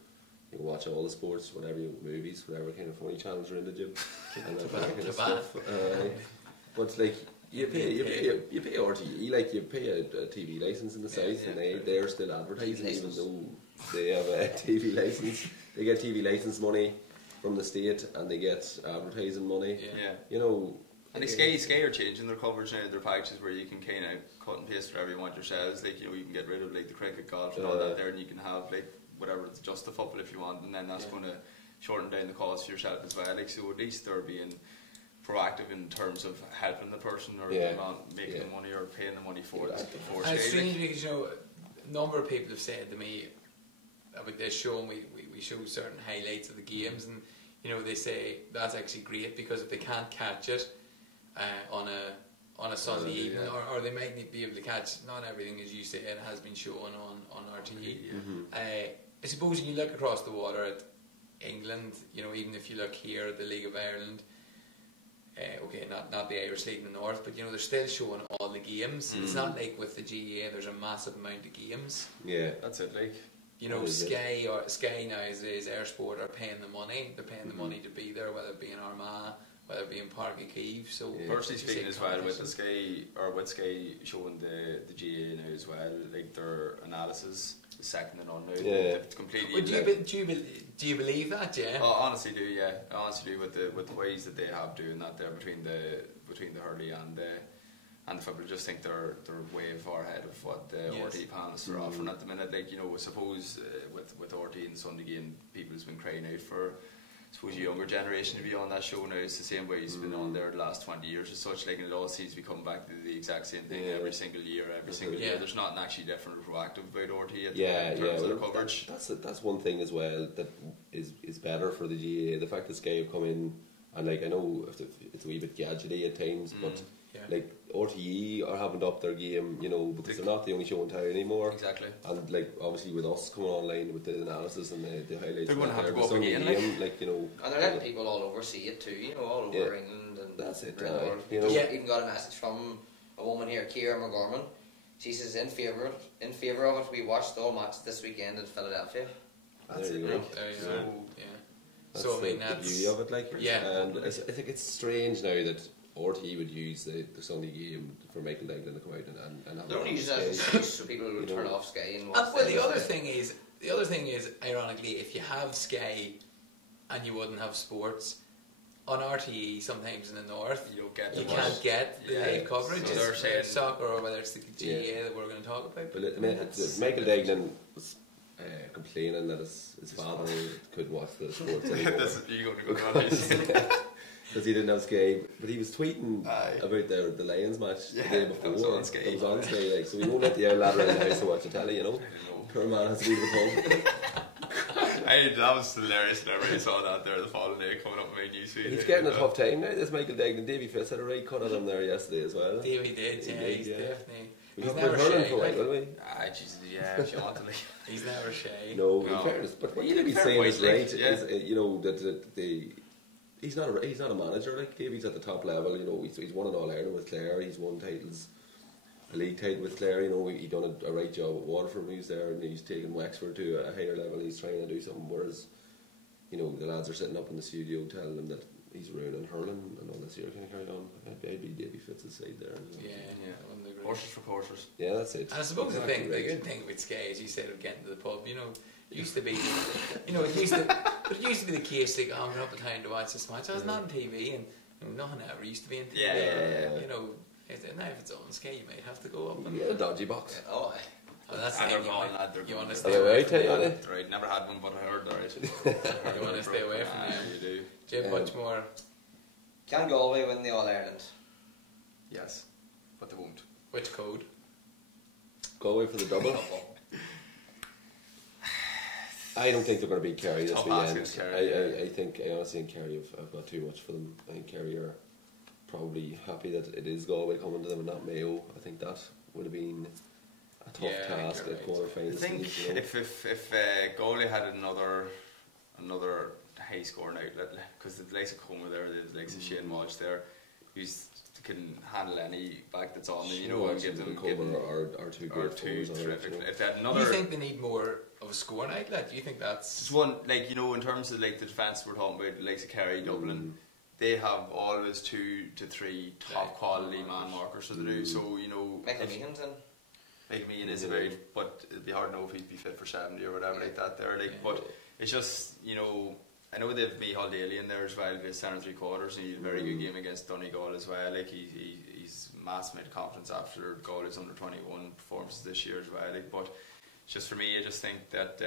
you watch all the sports, whatever movies, whatever kind of funny channels are in the gym, and that kind of stuff. But like you pay RTÉ, like you pay a TV license in the south, and they're still advertising even though they have a TV license. They get TV license money from the state, and they get advertising money. You know. And Sky are changing their coverage now, their packages where you can kind of cut and paste whatever you want yourselves. Like, you know, you can get rid of like the cricket, golf, and all that there, and you can have like whatever, just the football if you want, and then that's going to shorten down the cost for yourself as well. Like, so at least they're being proactive in terms of helping the person or making the money or paying the money for it. And it's strange because, you know, a number of people have said to me about this show, and we show certain highlights of the games, and you know, they say that's actually great because if they can't catch it on on a Sunday evening, or they might not be able to catch. Not everything, as you say, it has been shown on RTE. I suppose when you look across the water at England, you know, even if you look here at the League of Ireland, okay, not the Irish League in the North, but you know, they're still showing all the games. It's not like with the GAA, there's a massive amount of games. Yeah, that's it. Like, you know, Sky nowadays, Air Sport are paying the money. They're paying the money to be there, whether it be in Armagh, whether it be in Páirc Uí Chaoimh. So personally speaking as well, with the Sky showing the GAA now as well, like their analysis is second to none now. It's completely. Do you believe that? Yeah. Oh, I honestly do. Yeah, I honestly do with the ways that they have doing that there between the hurley and the football. I just think they're way far ahead of what the RTE panelists are offering at the minute. Like, you know, I suppose with RTE and Sunday game, people's been crying out for, I suppose, a younger generation to be on that show now. It's the same way it's been on there the last 20 years or such. Like, it all seems to be coming back to the exact same thing every single year. There's nothing actually different or proactive about RTE in terms of their coverage. That's one thing as well that is better for the GAA. The fact that Sky have come in, and like, I know it's a wee bit gadgety at times, but like RTE are having to up their game, you know, because they're not the only show in town anymore. Exactly. And like, obviously with us coming online with the analysis and the highlights, they're going to have to go up again, like, you know. And they're letting people all over see it too, you know, all over England and that's it. You know, even got a message from a woman here, Ciara McGorman. She says in favour of it. We watched all matches this weekend in Philadelphia. That's it. There you go. That's so I mean, the beauty of it, like. And I think it's strange now that RTE would use the Sunday game for Michael Degnan to come out and have. They don't use it as an excuse so people will turn off Sky and watch. Well, the other thing is, ironically, if you have Sky and you wouldn't have sports on RTE, sometimes in the North, you can't get the live coverage. So they're saying soccer, or whether it's the GAA that we're going to talk about. But Michael Degnan was complaining that his father couldn't watch the sports anymore. Because he didn't have Sky, but he was tweeting about the Lions match the day before. That was on Sky, like, so we won't let the old lad around the house to watch the telly, you know. Poor man has to leave the pub. That was hilarious whenever I saw that there the following day coming up in my newsfeed. He's getting a tough time now, this Michael Degnan. Davy Fitz had a right cut at him there yesterday as well. Davy did, he's definitely. He's never shy, for it, will we? Jesus, if you want to, like. He's never shy. No, in fairness, but what Davy's saying is right, is, you know, that he's not a manager. Like, Davy's at the top level. You know, he's won an All Ireland with Clare. He's won titles, a league title with Clare. You know, he done a right job at Waterford when he was there, and he's taken Wexford to a higher level. He's trying to do something. Whereas, you know, the lads are sitting up in the studio telling him that he's ruining hurling and all this year. Can I carry on? I'd be Davy Fitz's side there. Horses for courses. Yeah, that's it. And I suppose the good thing with Sky, as you said, of getting to the pub, you know, it used to be, you know, it used to be the case, like, I'm going up to town to watch this match. I was not on TV, and you know, nothing ever used to be on TV. You know, now if it's on Sky, you might have to go up and a dodgy box. Oh, that's the thing. You want to stay away away from it. Right, never had one, but I heard there. You want to stay away from it. You do. Jim, much more. Can Galway win the All Ireland? Yes, but they won't. Which code? Galway for the double. I don't think they're going to beat Kerry this weekend. I honestly think Kerry have got too much for them. I think Kerry are probably happy that it is Galway coming to them and not Mayo. I think that would have been a tough task at quarter-final. I think if Galway had another high scoring outlet, because the likes of Comer there, the likes of Shane Walsh there, who's can handle any back that's on them, you know, and give them are two terrific. If they had another, do you think they need more of a scoring outlet? Do you think that's one, like, you know, in terms of like the defence we're talking about, the likes of Kerry, Dublin, they have always 2 to 3 top quality man markers, so they do. So, you know, Michael Meehan is about, but it'd be hard to know if he'd be fit for 70 or whatever like that there. Like, but it's just, you know, I know they've Micheál Daly in there as well, against centre 3/4, and he had a very good game against Donegal as well. Like, he's massive amount of confidence after Galway's under 21 performances this year as well. Like, but just for me, I just think that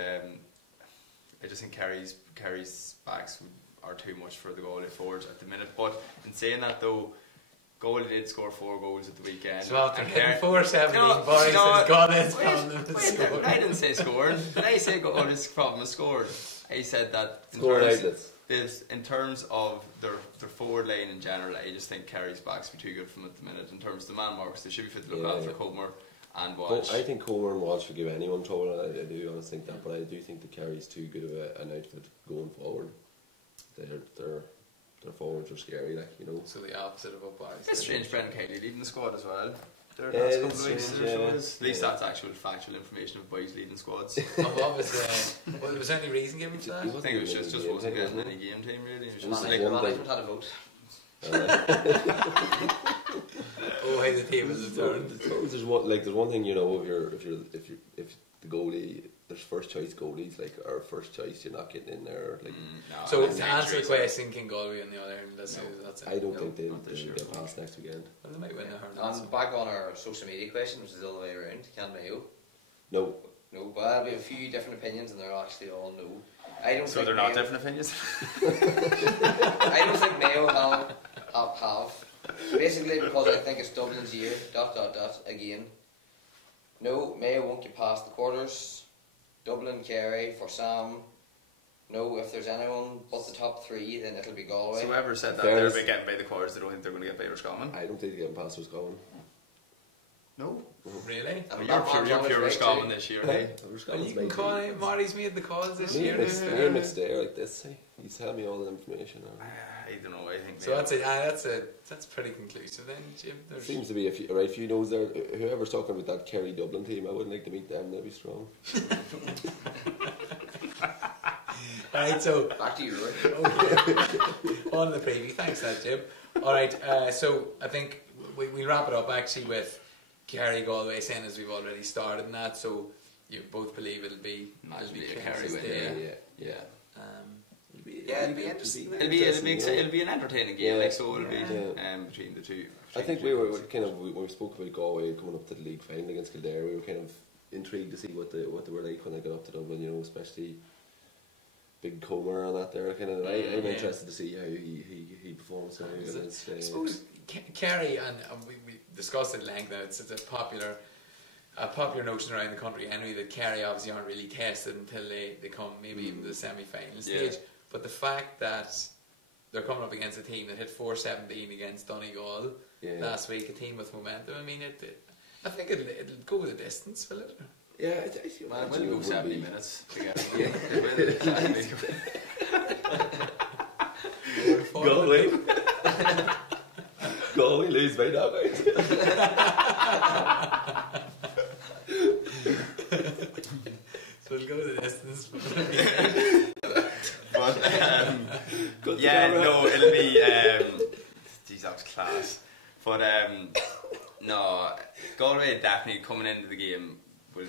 Kerry's backs are too much for the Galway forwards at the minute. But in saying that though, Galway did score 4 goals at the weekend. So after hitting 4-17 boys, Galway's problem is scoring. I didn't say scoring. When I say Galway's problem is scored, I said that scoring outlets. in terms of their forward line in general, I just think Kerry's backs be too good for them at the minute. In terms of the man marks, they should be fit to look after Comer and Walsh. I think Comer and Walsh should give anyone trouble. I do honestly think that, but I do think the Kerry's too good of an outfit going forward. Their forwards are scary, like, you know. So the opposite of what Barry said. It's strange Brendan Kelly leading the squad as well. Last couple of weeks, at least that's actual factual information of boys leading squads. What was there any reason given for that? I think it was just wasn't getting any game time really. It was just management had a vote. Oh, hey, the team is returned. There's one thing, you know, if the goalie, there's first choice goalies, like our first choice, you're not getting in there. Like, so to answer the question, can Galway and the other Ireland? That's it. I don't think they'll get past next weekend. Well, they might win the hurling. And back on our social media question, which is the other way around, can Mayo? No, but we have a few different opinions, and they're actually all no. I don't. So think they're not different opinions. I don't think Mayo have. Basically, because I think it's Dublin's year. ... Again. No, Mayo won't get past the quarters. Dublin, Kerry for Sam. No, if there's anyone but the top three, then it'll be Galway. So whoever said that they're getting by the quarters, they don't think they're going to get by Roscommon? I don't think they're getting past Roscommon. No? Really? You're pure Roscommon this year, eh? You can call Marty's made the calls this year. Me and McStay like this, hey? He's telling me all the information. I don't know, I think so that's pretty conclusive then, Jim. There seems to be a few knows there. Whoever's talking about that Kerry Dublin team, I wouldn't like to meet them, they'd be strong. Alright, so back to you, Roy. Okay. On the preview, thanks for that, Jim. Alright, so I think we'll wrap it up actually with Kerry Galway, saying as we've already started in that, so you both believe it'll be a Kerry win. Yeah. It'll be interesting. It'll be an entertaining game, like, so it'll be between the two. I think we were kind of when we spoke about Galway coming up to the league final against Kildare, we were kind of intrigued to see what they were like when they got up to Dublin, you know, especially big Comer and that there. Kind of, I'm interested to see how he performs. I suppose Kerry, and we discussed it at length. It's a popular notion around the country anyway that Kerry obviously aren't really tested until they come maybe even to the semi-final stage. But the fact that they're coming up against a team that hit 4-17 against Donegal last week, a team with momentum, I mean, I think it'll go the distance, will it? Yeah, it will go 70 minutes together. Galway lose by that way. So it'll go the distance. But no, it'll be geez, that was class. But no, Galway definitely coming into the game will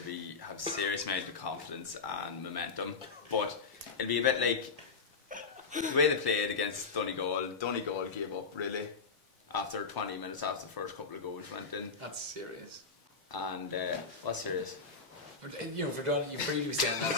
have serious amount of confidence and momentum. But it'll be a bit like the way they played against Donegal. Donegal gave up really after 20 minutes after the first couple of goals went in. That's serious. And what's serious? You know, you freely saying that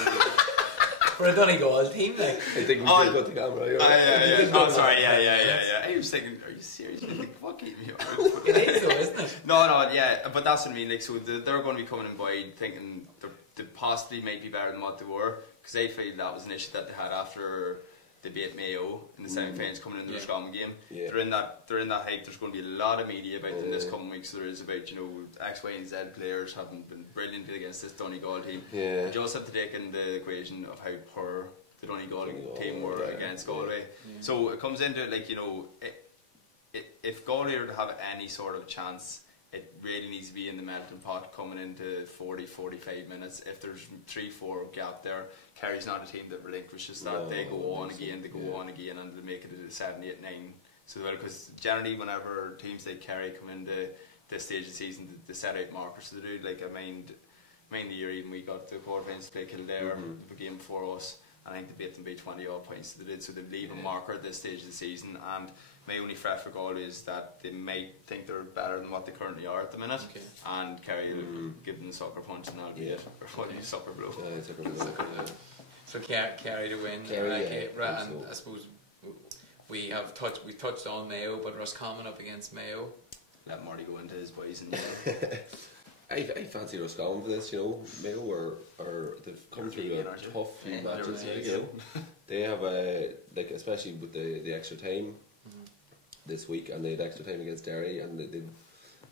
for a Donegal team, like. I think we still got the camera. Yeah. Oh, sorry. Yeah. I was thinking, are you serious? What game you are? It is though, isn't it? No, yeah. But that's what I mean. Like, so they're going to be coming in wide, thinking they possibly might be better than what they were, because I feel that was an issue that they had after they beat Mayo in the semi-finals coming into the Roscommon game. Yeah. They're in that hype. There's going to be a lot of media about them this coming week. So there is about, you know, X, Y and Z players having been brilliant against this Donegal team. Yeah. You just have to take in the equation of how poor the Donegal team were against Galway. Yeah. So it comes into, like, you know, if Galway are to have any sort of chance, it really needs to be in the melting pot coming into 40-45 minutes. If there's 3-4 gap there, Kerry's not a team that relinquishes that. They go on again, and they make it a 7, 8, 9. So because generally whenever teams like Kerry come into this stage of the season, they set out markers. So they do, like, I mind the year even we got the quarterfinals to play Kildare, the game before us, and I think they beat them by 20 odd points. So they did, so they leave a marker at this stage of the season. And my only fret for Galway is that they might think they're better than what they currently are at the minute, and Kerry will give them the sucker punch and that'll be it. Or what do you sucker blow? So Kerry to win, and I suppose we've touched on Mayo, but Roscommon up against Mayo. Let Marty go into his boys and I fancy Roscommon for this, you know. Mayo they've come through a tough few matches, you know. They have like especially with the extra time this week, and they had extra time against Derry, and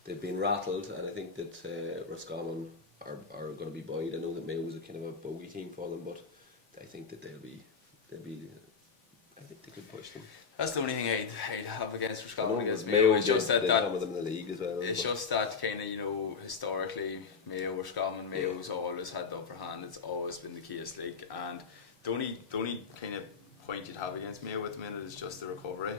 they've been rattled, and I think that Roscommon are going to be buoyed. I know that Mayo was a kind of a bogey team for them, but I think that they'll be I think they could push them. That's the only thing I'd have against Roscommon against Mayo. It's just that with them in the league as well. It's just that kind of, you know, historically Mayo, Roscommon, Mayo's always had the upper hand. It's always been the case, like, and the only kind of point you'd have against Mayo at the minute is just the recovery,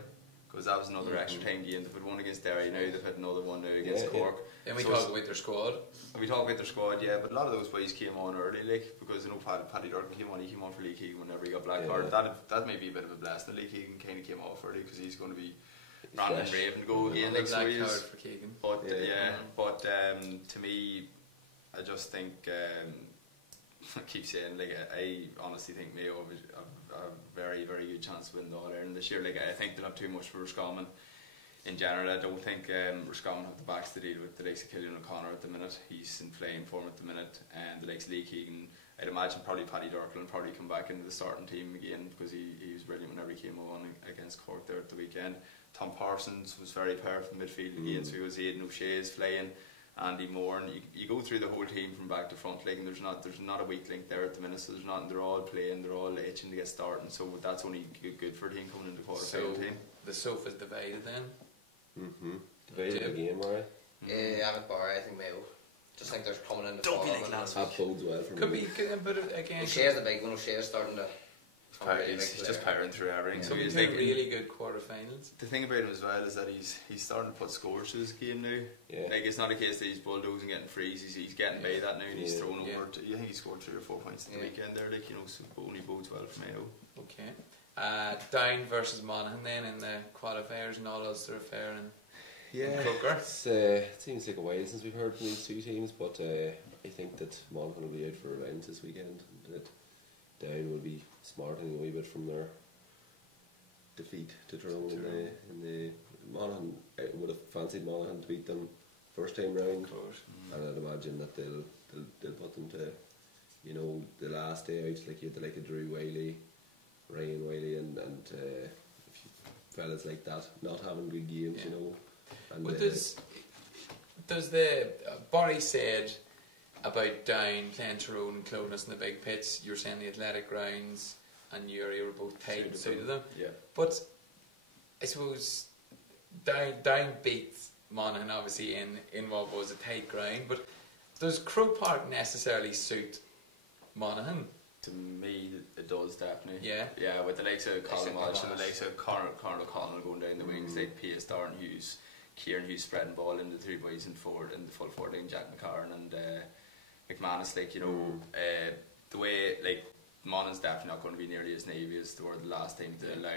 because that was another extra time game. They've had one against Derry now. They've had another one now against Cork. Then we talk about their squad. We talk about their squad, yeah, but a lot of those boys came on early, like, because you know Paddy Durkin came on. He came on for Lee Keegan whenever he got black card. That may be a bit of a blessing. Lee Keegan kind of came off early because he's going to be ranting and raving to go again next week. For Keegan. But to me, I just think I keep saying, like, I honestly think Mayo have a very, very good chance to win the All Ireland this year. Like, I think they'll have too much for Roscommon. In general, I don't think Roscommon have the backs to deal with the likes of Killian O'Connor at the minute. He's in flying form at the minute, and the likes of Lee Keegan. I'd imagine probably Paddy Durkin will probably come back into the starting team again, because he was brilliant whenever he came on against Cork there at the weekend. Tom Parsons was very powerful in midfield again, so he was Aidan O'Shea's flying, Andy Moore, and you go through the whole team from back to front, like, and there's not a weak link there at the minute, so they're all playing, they're all itching to get starting, so that's only good for a team coming into quarter-final team. The sofa's divided then? Divided again, right? I'm at Barry, I think Mayo. Just think they're coming in the Don't be like last week. That bodes well for Could me. be a bit of, again. O'Shea's the big one. O'Shea's starting to. He's just powering through everything. So he's like, really good quarterfinals. The thing about him as well is that he's starting to put scores to his game now. Yeah. Like, it's not a case that he's bulldozing, getting frees. He's getting by that now, and he's thrown over. I think he scored 3 or 4 points at the weekend there. Like, you know, so only bodes well for Mayo. Okay. Down versus Monaghan then in the qualifiers, and all Ulster Fair and Croker. It seems like a while since we've heard from these two teams, but I think that Monaghan will be out for rounds this weekend, and that Down will be smarting a wee bit from their defeat to Tyrone in the Monaghan. I would have fancied Monaghan to beat them first time round, and I'd imagine that they'll put them to, you know, the last day out, like you had like a Drew Wiley, Ryan Wiley, and fellas like that not having good games, you know. And but does the Barry said about Down playing Tyrone and Clones in the big pits? You're saying the athletic grounds and Uri were both tight and suited them. Yeah. But I suppose Down beat Monaghan obviously in what was a tight ground. But does Croke Park necessarily suit Monaghan? To me, it does definitely. Yeah. Yeah, with the likes of Colin Walsh and the likes of Conor O'Connell going down the wings, like P.S. Darren Hughes, Kieran Hughes spreading ball into the three boys in the full forward line, Jack McCarran and McManus, like, you know, the way, like, Monaghan's definitely not going to be nearly as navy as they were the last time to allow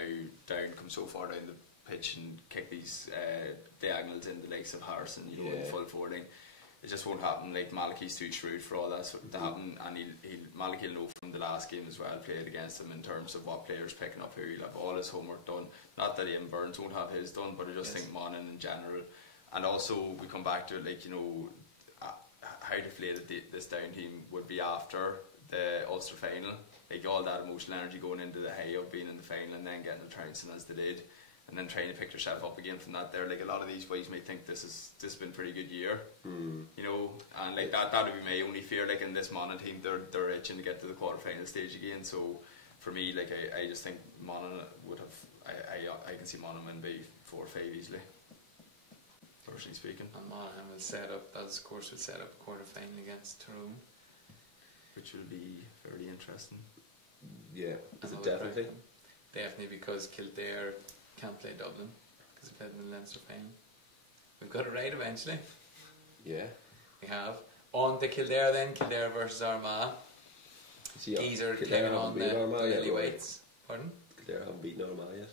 Down come so far down the pitch and kick these diagonals in the likes of Harrison, you know, in the full forward line. It just won't happen. Like, Malachi's too shrewd for all that to happen, and Malachi will know from the last game as well, played against him, in terms of what players picking up here. He'll have all his homework done. Not that Ian Burns won't have his done, but I just think Monaghan in general. And also, we come back to it, like, you know, how deflated this Down team would be after the Ulster final. Like, all that emotional energy going into the high of being in the final and then getting the trouncing as they did, and then trying to pick yourself up again from that there. Like, a lot of these boys might think this has been a pretty good year, you know, and like that would be my only fear. Like, in this Monaghan team, they're itching to get to the quarter-final stage again. So for me, like, I just think Monaghan would have, I can see Monaghan win by 4 or 5 easily, personally speaking. And Monaghan will set up, as of course, will set up a quarter-final against Tyrone, which will be very interesting. Yeah, definitely. Definitely, because Kildare can't play Dublin because they played in the Leinster final. We've got it right eventually. Yeah. We have. On to Kildare then, Kildare versus Armagh. These are taking on the Lily Whites. Pardon? Kildare haven't beaten Armagh yet.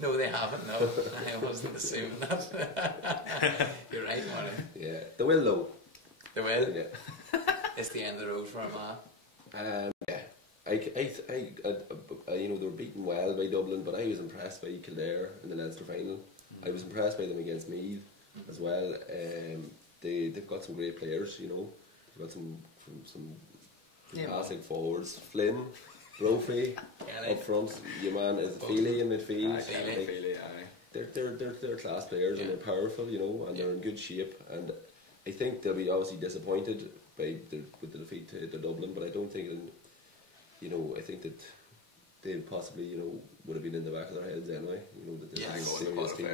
No, they haven't, no. I wasn't assuming that. You're right, Martin. Yeah. They will though. They will? Yeah. It's the end of the road for Armagh. Yeah. You know, they were beaten well by Dublin, but I was impressed by Kildare in the Leinster final. I was impressed by them against Meath as well. they've got some great players, you know. They've got some fantastic forwards. Flynn, Brophy up front. Your man is Feely in midfield. They're class players and they're powerful, you know, and they're in good shape. And I think they'll be obviously disappointed with the defeat to Dublin, but I don't think, you know, I think that they possibly, you know, would have been in the back of their heads anyway. You know, that this is a serious team.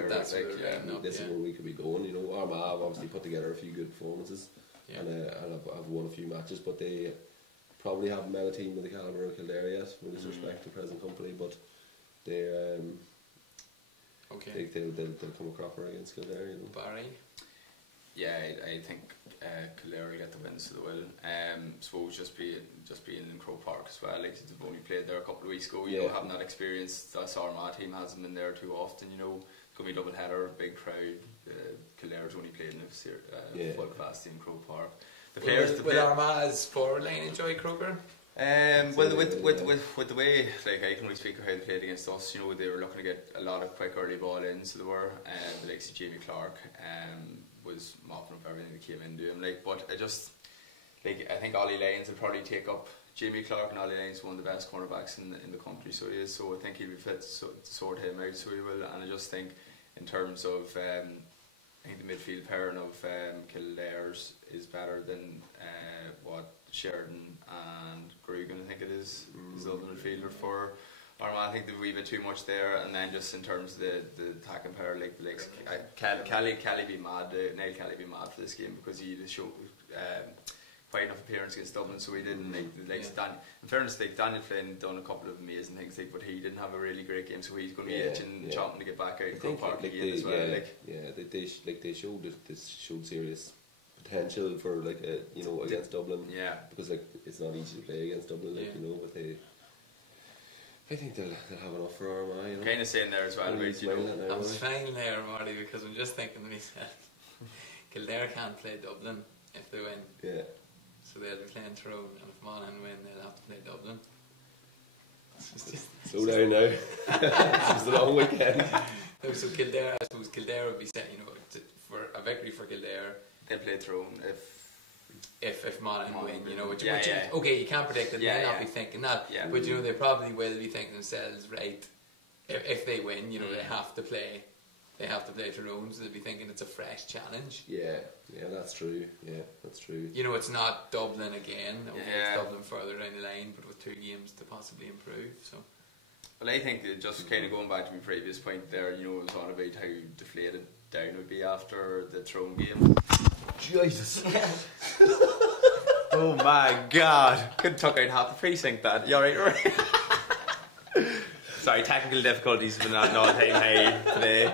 This is where we could be going. You know, Armagh have obviously put together a few good performances and have won a few matches, but they probably haven't met a team with the calibre of Kildare yet, with respect to present company. But they'll come a cropper against Kildare. You know. Barry. Yeah, I think Kildare will get the wins, so they will. Suppose just being in Croke Park as well. Like they've only played there a couple of weeks ago. You know, having that experience. The Armagh team hasn't been there too often. You know, it's going to be a double header, big crowd. Kildare's only played in a full capacity in Croke Park. The players. Will Armagh's forward line enjoy Croker? Well, with the way, like I can only speak of how they played against us. You know, they were looking to get a lot of quick early ball in, so they were. The likes of Jamie Clark was mopping up everything that came into him. Like, but I think Ollie Lyons will probably take up Jamie Clark, and Ollie Lyons is one of the best cornerbacks in the country. So he is. So I think he'll be fit to sort him out. So he will. And I just think in terms of I think the midfield pairing of Kildare's is better than what Sheridan and Grugan, I think it is the other midfielder for Armagh. I think they've a wee bit too much there, and then just in terms of the attacking power, like Kelly be mad, Neil Kelly be mad for this game because he showed quite enough appearance against Dublin, so he didn't in fairness, like Daniel Flynn done a couple of amazing things, like, but he didn't have a really great game, so he's going to be itching, chomping to get back out in Croke Park again as well. They showed serious potential for against Dublin. Yeah, because like it's not easy to play against Dublin, you know, but I think they'll have enough for Armagh. You know? Kind of saying there as well. I'm smiling there, Marty, because I'm just thinking to myself, Kildare can't play Dublin if they win. Yeah. So they'll be playing Tyrone, and if Monaghan win, they'll have to play Dublin. Slow down now. It's a long weekend. No, so Kildare, I suppose Kildare would be set, you know, for a victory for Kildare. They'll play Tyrone if Monaghan win, you know, which okay, you can't predict it, they may not be thinking that, but you know, they probably will be thinking themselves, right, if they win, you know, they have to play Tyrone, so they'll be thinking it's a fresh challenge. Yeah, that's true. Yeah, that's true. You know, it's not Dublin again, it's Dublin further down the line, but with 2 games to possibly improve, so. Well, I think that just kind of going back to my previous point there, you know, it was all about how deflated Down would be after the Tyrone game. Jesus. Oh my God. Couldn't tuck out half the precinct that. You alright? Sorry, technical difficulties have been at an all-time high today.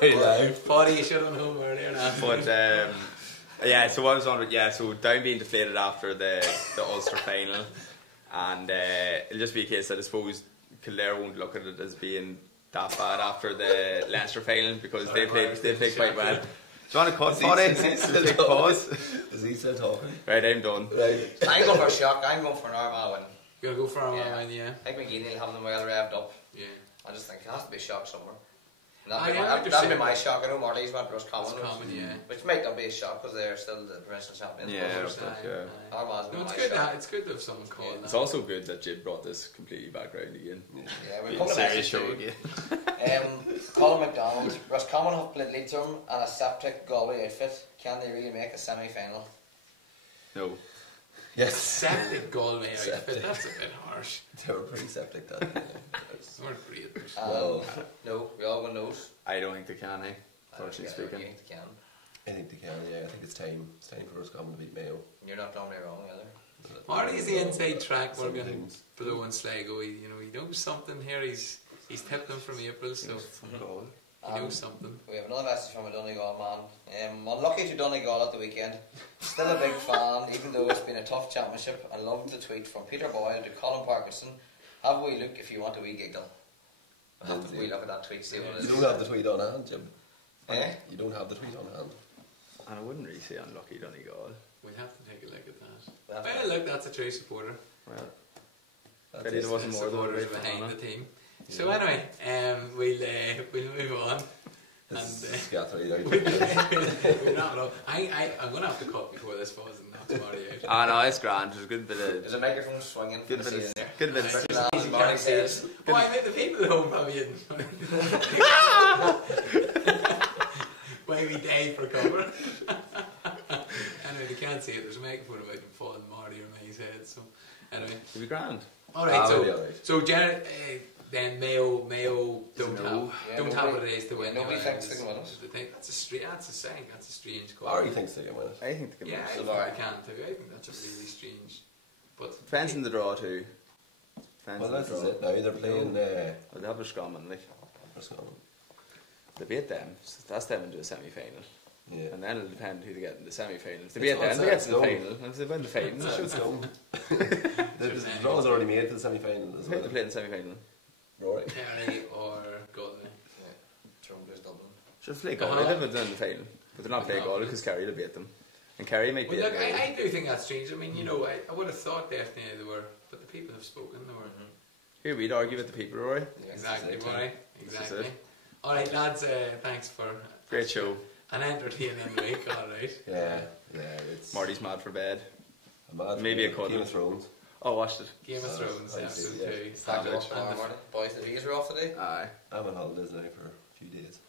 Very loud. 40 you should have known earlier now. But so I was on it, so Down being deflated after the Ulster final, and it'll just be a case that I suppose Kildare won't look at it as being that bad after the Leinster final because they played quite well. Do you want to cut for it? Is he still talking? Right, I'm done. Right. I'm going for a shock. I'm going for an Armagh win. You're going to go for Armagh win, yeah. I think McGeady will have them well revved up. Yeah. I just think it has to be a shock somewhere. That'll be my shock. I know Marty's went Roscommon, which might not be a shock because they're still the provincial champions. Armagh's been my shock. It's good to have someone called. It's also good that Jid brought this completely back round again. Yeah, we're coming back to show again. Colin McDonald, Roscommon have played Leitrim and a septic Galway outfit. Can they really make a semi-final? No. Yes. Septic Galway outfit. That's a bit harsh. They were pretty septic that. They weren't great. No, we all one knows. I don't think they can, Fortunately speaking. You think they can? I think they can, yeah. I think it's time. It's time for Roscommon to beat Mayo. You're not normally wrong either. Marty's the inside track working below in Sligo. He knows something here. He's tipped them from April, so he knows something. We have another message from a Donegal man. Unlucky to Donegal at the weekend. Still a big fan, even though it's been a tough championship. I loved the tweet from Peter Boyle to Colin Parkinson. Have a wee look if you want a wee giggle. I have to wee look at that tweet, see what it is. You don't have the tweet on hand, Jim. You don't have the tweet on hand. And I wouldn't really say unlucky Donegal. We'll have to take a look at that. Well, look, that's a true supporter. Well, but it wasn't more supporters behind the team. So anyway, we'll move on. Scattered out. we're not allowed. I'm going to have to cut before this falls and knocks Marty out. Ah, no, it's grand. There's a good bit of. There's a microphone swinging. Good bit of. Good bit of. Marty says. Oh, I mean, the people at home probably didn't. Maybe Dave for cover. Anyway, they can't see it. There's a microphone about them falling Marty or May's head. So, anyway. It'll be grand. Alright, Alright. so Janet, then Mayo don't have what it is to win. Nobody thinks they can win us. That's a strange call. Laurie thinks they can win it. I think they can Yeah, win. I think they can too. I think that's a really strange. But Depends on the draw too. Well, that's it now. They're playing. Well, they have a Scotland, like. They beat them, so that's them into a semi-final. Yeah. And then it'll depend who they get in the semi-final. If they beat them, they get to the final. And if they win the final, It should go. The draw's already made to the semi-final as who well. they play in the semi-final? Rory. Kerry or Galway. Trumbull's Dublin. Should play Galway, they'll win the final. But they're not playing Galway because Kerry will beat them. And Kerry might beat Well, look, them. I do think that's strange. I mean, you know, I would have thought definitely they were, but the people have spoken. They were. Here we'd argue with the people, Rory. Exactly, That's it, Rory. Exactly. Alright, lads, thanks for Great show. an entertaining week, alright. Yeah, it's Marty's mad for bed. mad. Maybe a cut. Game of Thrones. Oh, watched it. Game of Thrones, I episode see, yeah. 2. Back Good. off tomorrow morning. Boys, the views are off today. Aye. I'm on holidays now for a few days.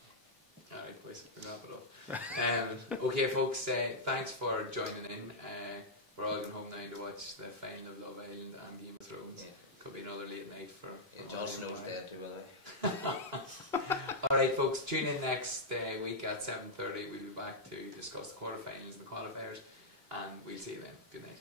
Alright, boys, we'll wrap it up. Okay, folks, thanks for joining in. We're all going home now to watch the final of Love Island and Game of Thrones. Yeah. Could be another late night for Jon Snow's dead too, by the way. Alright, folks, tune in next week at 7:30. We'll be back to discuss the quarterfinals, the qualifiers, and we'll see you then. Good night.